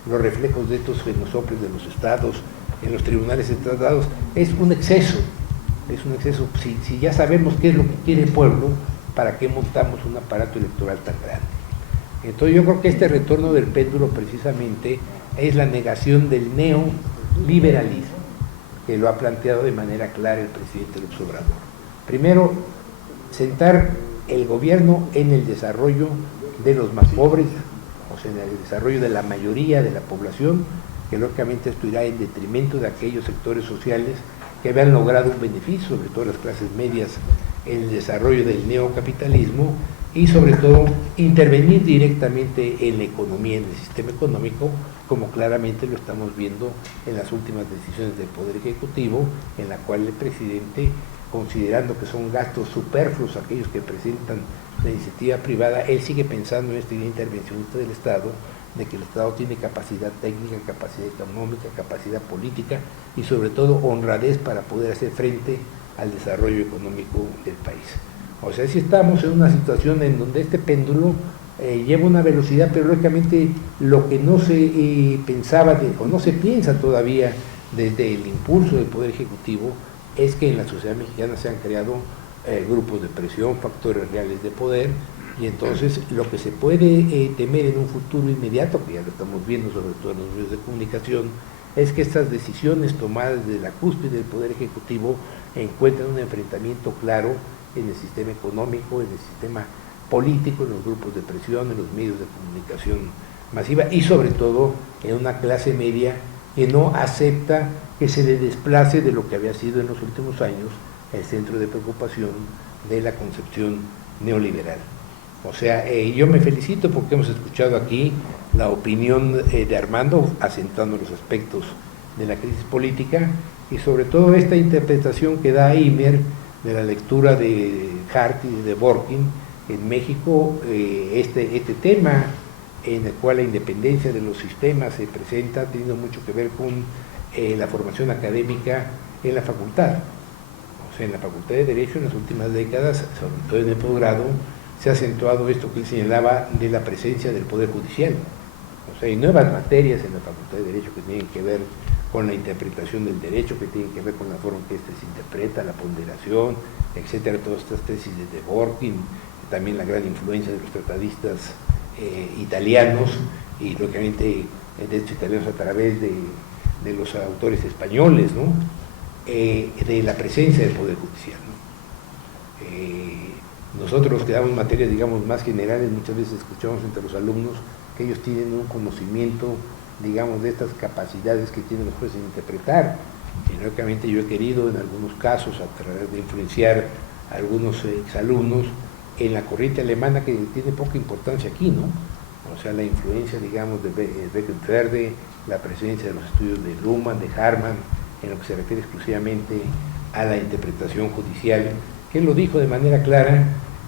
los reflejos de estos genosoples de los estados, en los tribunales tratados, es un exceso. Es un exceso. Si ya sabemos qué es lo que quiere el pueblo, ¿para qué montamos un aparato electoral tan grande? Entonces yo creo que este retorno del péndulo precisamente es la negación del neoliberalismo, que lo ha planteado de manera clara el presidente López Obrador. Primero, sentar el gobierno en el desarrollo de los más pobres, o sea, en el desarrollo de la mayoría de la población, que lógicamente esto irá en detrimento de aquellos sectores sociales que habían logrado un beneficio, sobre todo las clases medias, en el desarrollo del neocapitalismo, y sobre todo intervenir directamente en la economía, en el sistema económico, como claramente lo estamos viendo en las últimas decisiones del Poder Ejecutivo, en la cual el presidente, considerando que son gastos superfluos aquellos que presentan la iniciativa privada, él sigue pensando en esta idea intervencionista del Estado, de que el Estado tiene capacidad técnica, capacidad económica, capacidad política y sobre todo honradez para poder hacer frente al desarrollo económico del país. O sea, si estamos en una situación en donde este péndulo lleva una velocidad, pero lógicamente lo que no se pensaba o no se piensa todavía desde el impulso del Poder Ejecutivo es que en la sociedad mexicana se han creado grupos de presión, factores reales de poder, y entonces lo que se puede temer en un futuro inmediato, que ya lo estamos viendo sobre todo en los medios de comunicación, es que estas decisiones tomadas de la cúspide del Poder Ejecutivo encuentren un enfrentamiento claro en el sistema económico, en el sistema político, en los grupos de presión, en los medios de comunicación masiva y sobre todo en una clase media que no acepta que se le desplace de lo que había sido en los últimos años el centro de preocupación de la concepción neoliberal. O sea, yo me felicito porque hemos escuchado aquí la opinión de Armando, acentuando los aspectos de la crisis política y sobre todo esta interpretación que da Eimer de la lectura de Hardt y de Dworkin en México, este tema en el cual la independencia de los sistemas se presenta, ha tenido mucho que ver con la formación académica en la facultad. O sea, en la Facultad de Derecho en las últimas décadas, sobre todo en el posgrado, se ha acentuado esto que él señalaba de la presencia del Poder Judicial. O sea, hay nuevas materias en la Facultad de Derecho que tienen que ver con la interpretación del derecho, que tienen que ver con la forma en que éste se interpreta, la ponderación, etcétera, todas estas tesis de Dworkin, también la gran influencia de los tratadistas italianos y lógicamente de estos italianos a través de los autores españoles, ¿no? De la presencia del Poder Judicial, ¿no? Nosotros que damos materias, digamos, más generales, muchas veces escuchamos entre los alumnos que ellos tienen un conocimiento, digamos, de estas capacidades que tienen los jueces de interpretar. Y lógicamente yo he querido en algunos casos, a través de influenciar a algunos exalumnos en la corriente alemana que tiene poca importancia aquí, ¿no? O sea, la influencia, digamos, de Beckett-Verde, la presencia de los estudios de Luhmann, de Hartmann, en lo que se refiere exclusivamente a la interpretación judicial, que él lo dijo de manera clara,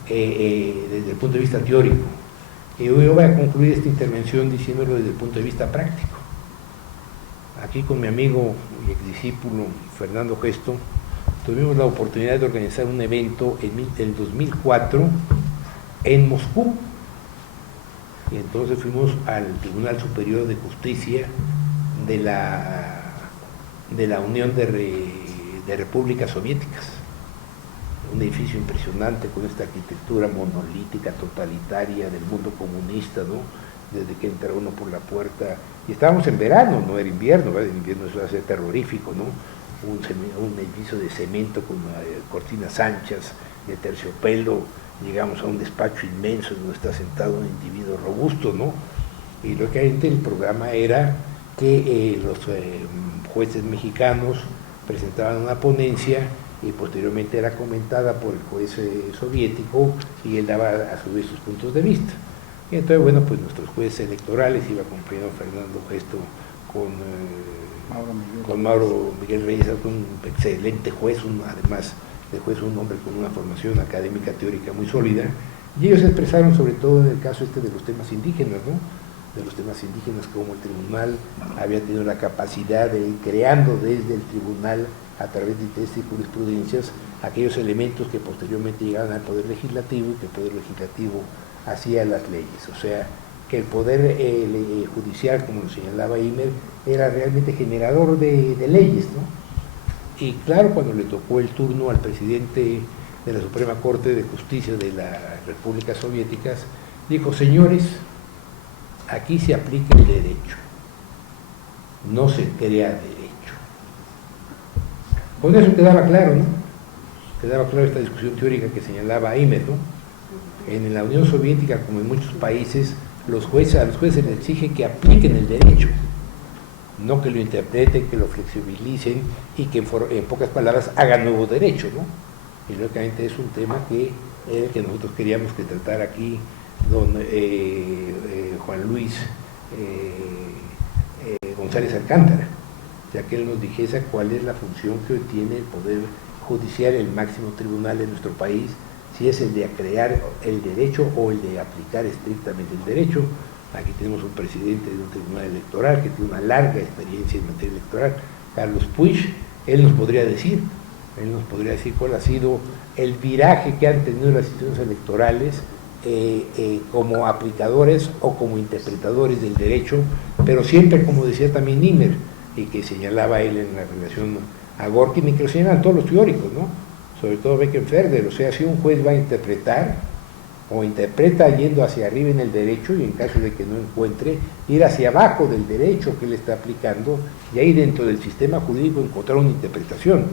desde el punto de vista teórico. Y yo voy a concluir esta intervención diciéndolo desde el punto de vista práctico. Aquí con mi amigo y exdiscípulo Fernando Gesto tuvimos la oportunidad de organizar un evento en el 2004 en Moscú. Y entonces fuimos al Tribunal Superior de Justicia de la Unión de Repúblicas Soviéticas. Un edificio impresionante con esta arquitectura monolítica, totalitaria del mundo comunista, ¿no? Desde que entra uno por la puerta, y estábamos en verano, no era invierno, ¿verdad? En invierno eso va a ser terrorífico, ¿no? Un edificio de cemento con cortinas anchas, de terciopelo. Llegamos a un despacho inmenso donde está sentado un individuo robusto, ¿no? Y lógicamente el programa era que los jueces mexicanos presentaban una ponencia y posteriormente era comentada por el juez soviético y él daba a su vez sus puntos de vista. Y entonces, bueno, pues nuestros jueces electorales, iba acompañado Fernando Gesto con Mauro Miguel Reyes, un excelente juez, además de juez, un hombre con una formación académica teórica muy sólida, y ellos expresaron sobre todo en el caso de los temas indígenas, ¿no? De los temas indígenas, como el tribunal había tenido la capacidad de ir creando desde el tribunal, a través de testes y jurisprudencias, aquellos elementos que posteriormente llegaban al Poder Legislativo y que el Poder Legislativo hacía las leyes. O sea, que el Poder Judicial, como lo señalaba Imer, era realmente generador de leyes, ¿no? Y claro, cuando le tocó el turno al presidente de la Suprema Corte de Justicia de las Repúblicas Soviéticas, dijo: señores, aquí se aplica el derecho, no se crea derecho. Con eso quedaba claro, ¿no? Quedaba claro esta discusión teórica que señalaba Imer, ¿no? En la Unión Soviética, como en muchos países, a los jueces se les exige que apliquen el derecho, no que lo interpreten, que lo flexibilicen y que en pocas palabras hagan nuevo derecho, ¿no? Y lógicamente es un tema que nosotros queríamos que tratara aquí don Juan Luis González Alcántara, ya que él nos dijese cuál es la función que hoy tiene el Poder Judicial, el máximo tribunal de nuestro país, si es el de crear el derecho o el de aplicar estrictamente el derecho. Aquí tenemos un presidente de un tribunal electoral que tiene una larga experiencia en materia electoral, Carlos Puig. Él nos podría decir cuál ha sido el viraje que han tenido las instituciones electorales como aplicadores o como interpretadores del derecho, pero siempre, como decía también Imer, y que señalaba él en la relación a Gorkin, y que lo señalan todos los teóricos, ¿no? Sobre todo Beckenferder. O sea, si un juez va a interpretar, o interpreta yendo hacia arriba en el derecho, y en caso de que no encuentre, ir hacia abajo del derecho que él está aplicando, y ahí dentro del sistema jurídico encontrar una interpretación.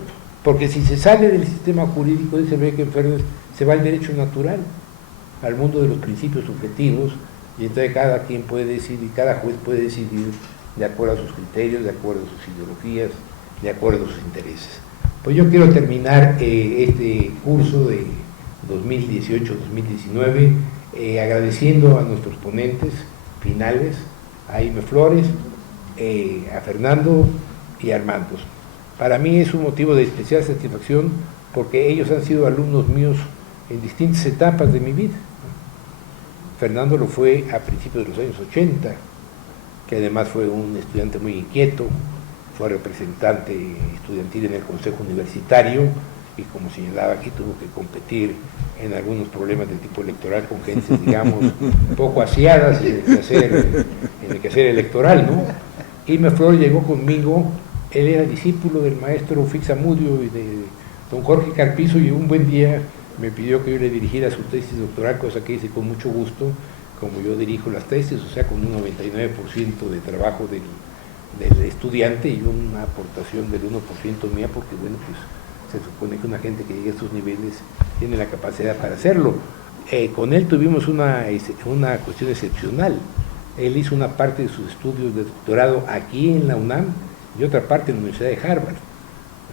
Porque si se sale del sistema jurídico, dice Beckenferder, se va al derecho natural, al mundo de los principios subjetivos, y entonces cada quien puede decidir, cada juez puede decidir de acuerdo a sus criterios, de acuerdo a sus ideologías, de acuerdo a sus intereses. Pues yo quiero terminar este curso de 2018-2019 agradeciendo a nuestros ponentes finales, a Aime Flores, a Fernando y a Armando. Para mí es un motivo de especial satisfacción porque ellos han sido alumnos míos en distintas etapas de mi vida. Fernando lo fue a principios de los años 80, que además fue un estudiante muy inquieto, fue representante estudiantil en el Consejo Universitario y, como señalaba aquí, tuvo que competir en algunos problemas de tipo electoral con gente, digamos, poco aseadas en el quehacer electoral, ¿no? Aime Flores llegó conmigo, él era discípulo del maestro Fixamudio y de don Jorge Carpizo, y un buen día me pidió que yo le dirigiera su tesis doctoral, cosa que hice con mucho gusto, como yo dirijo las tesis, o sea, con un 99% de trabajo del estudiante y una aportación del 1% mía, porque bueno, pues se supone que una gente que llegue a estos niveles tiene la capacidad para hacerlo. Con él tuvimos una cuestión excepcional. Él hizo una parte de sus estudios de doctorado aquí en la UNAM y otra parte en la Universidad de Harvard.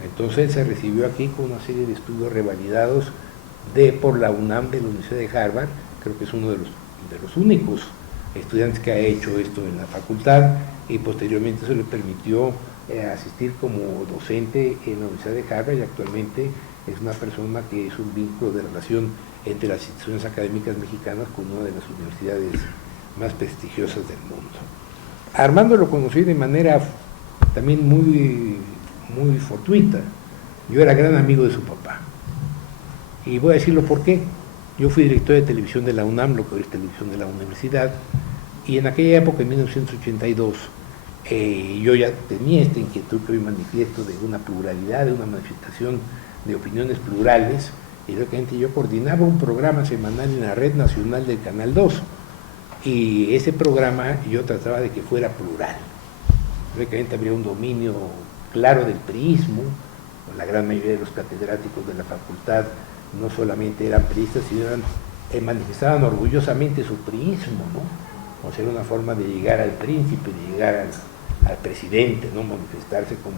Entonces él se recibió aquí con una serie de estudios revalidados por la UNAM de la Universidad de Harvard. Creo que es uno de los únicos estudiantes que ha hecho esto en la facultad, y posteriormente eso le permitió asistir como docente en la Universidad de Harvard, y actualmente es una persona que es un vínculo de relación entre las instituciones académicas mexicanas con una de las universidades más prestigiosas del mundo. A Armando lo conocí de manera también muy fortuita. Yo era gran amigo de su papá. Y voy a decirlo por qué. Yo fui director de televisión de la UNAM, lo que hoy es televisión de la universidad, y en aquella época, en 1982, yo ya tenía esta inquietud que hoy manifiesto de una pluralidad, de una manifestación de opiniones plurales, y lógicamente yo coordinaba un programa semanal en la red nacional del Canal 2, y ese programa yo trataba de que fuera plural. Lógicamente habría un dominio claro del priismo, la gran mayoría de los catedráticos de la facultad no solamente eran priistas, sino manifestaban orgullosamente su priismo, ¿no? O sea, era una forma de llegar al príncipe, de llegar al presidente, ¿no? Manifestarse como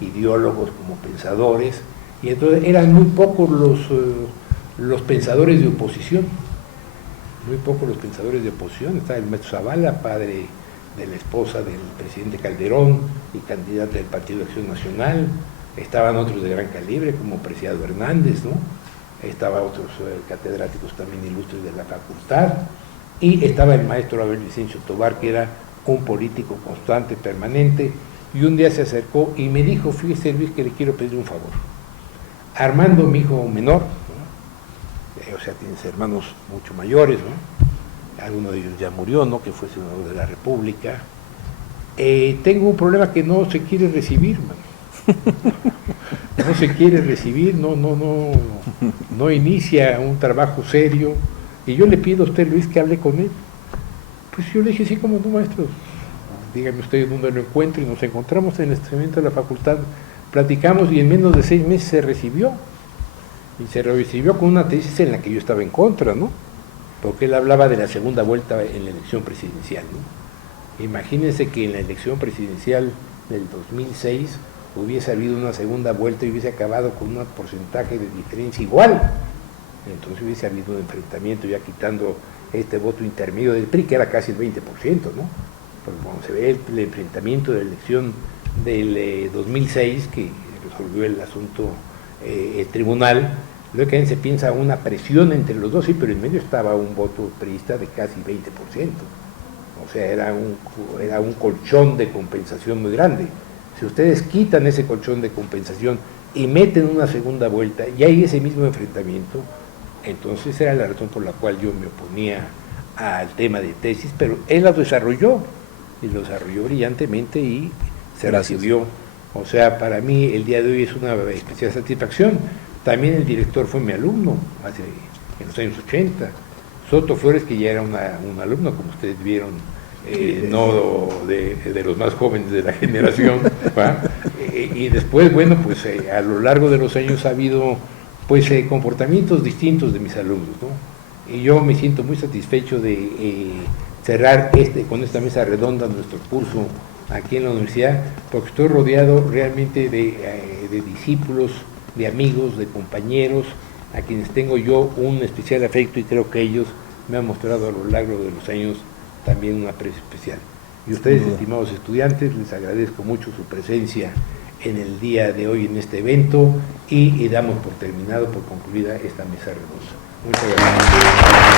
ideólogos, como pensadores, y entonces eran muy pocos los pensadores de oposición, muy pocos los pensadores de oposición. Estaba el maestro Zavala, padre de la esposa del presidente Calderón y candidato del Partido de Acción Nacional. Estaban otros de gran calibre como Preciado Hernández, ¿no? Estaban otros catedráticos también ilustres de la facultad, y estaba el maestro Abel Vicencio Tobar, que era un político constante, permanente, y un día se acercó y me dijo: fíjese, Luis, que le quiero pedir un favor. Armando, mi hijo menor, ¿no? O sea, tienes hermanos mucho mayores, ¿no? Alguno de ellos ya murió, ¿no? Que fue senador de la República. Tengo un problema, que no se quiere recibir, mano. No se quiere recibir, no inicia un trabajo serio, y yo le pido a usted, Luis, que hable con él. Pues yo le dije: sí, como no, maestro, dígame usted dónde lo encuentro, y nos encontramos en el estacionamiento de la facultad, platicamos, y en menos de 6 meses se recibió, y se recibió con una tesis en la que yo estaba en contra, ¿no? Porque él hablaba de la segunda vuelta en la elección presidencial, ¿no? Imagínense que en la elección presidencial del 2006 hubiese habido una segunda vuelta y hubiese acabado con un porcentaje de diferencia igual. Entonces hubiese habido un enfrentamiento, ya quitando este voto intermedio del PRI, que era casi el 20%, ¿no? Porque cuando se ve el enfrentamiento de la elección del 2006, que resolvió el asunto el tribunal, luego que se piensa una presión entre los dos, sí, pero en medio estaba un voto priista de casi 20%. O sea, era un colchón de compensación muy grande. Si ustedes quitan ese colchón de compensación y meten una segunda vuelta y hay ese mismo enfrentamiento, entonces era la razón por la cual yo me oponía al tema de tesis, pero él lo desarrolló, y lo desarrolló brillantemente, y se recibió. O sea, para mí el día de hoy es una especial satisfacción. También el director fue mi alumno en los años 80, Soto Flores, que ya era un alumno, como ustedes vieron, no de los más jóvenes de la generación, y después, bueno, pues a lo largo de los años ha habido pues comportamientos distintos de mis alumnos, ¿no? Y yo me siento muy satisfecho de cerrar con esta mesa redonda nuestro curso aquí en la universidad, porque estoy rodeado realmente de discípulos, de amigos, de compañeros, a quienes tengo yo un especial afecto, y creo que ellos me han mostrado a lo largo de los años también un aprecio especial. Y ustedes, estimados estudiantes, les agradezco mucho su presencia en el día de hoy en este evento, y damos por concluida esta mesa redonda. Muchas gracias.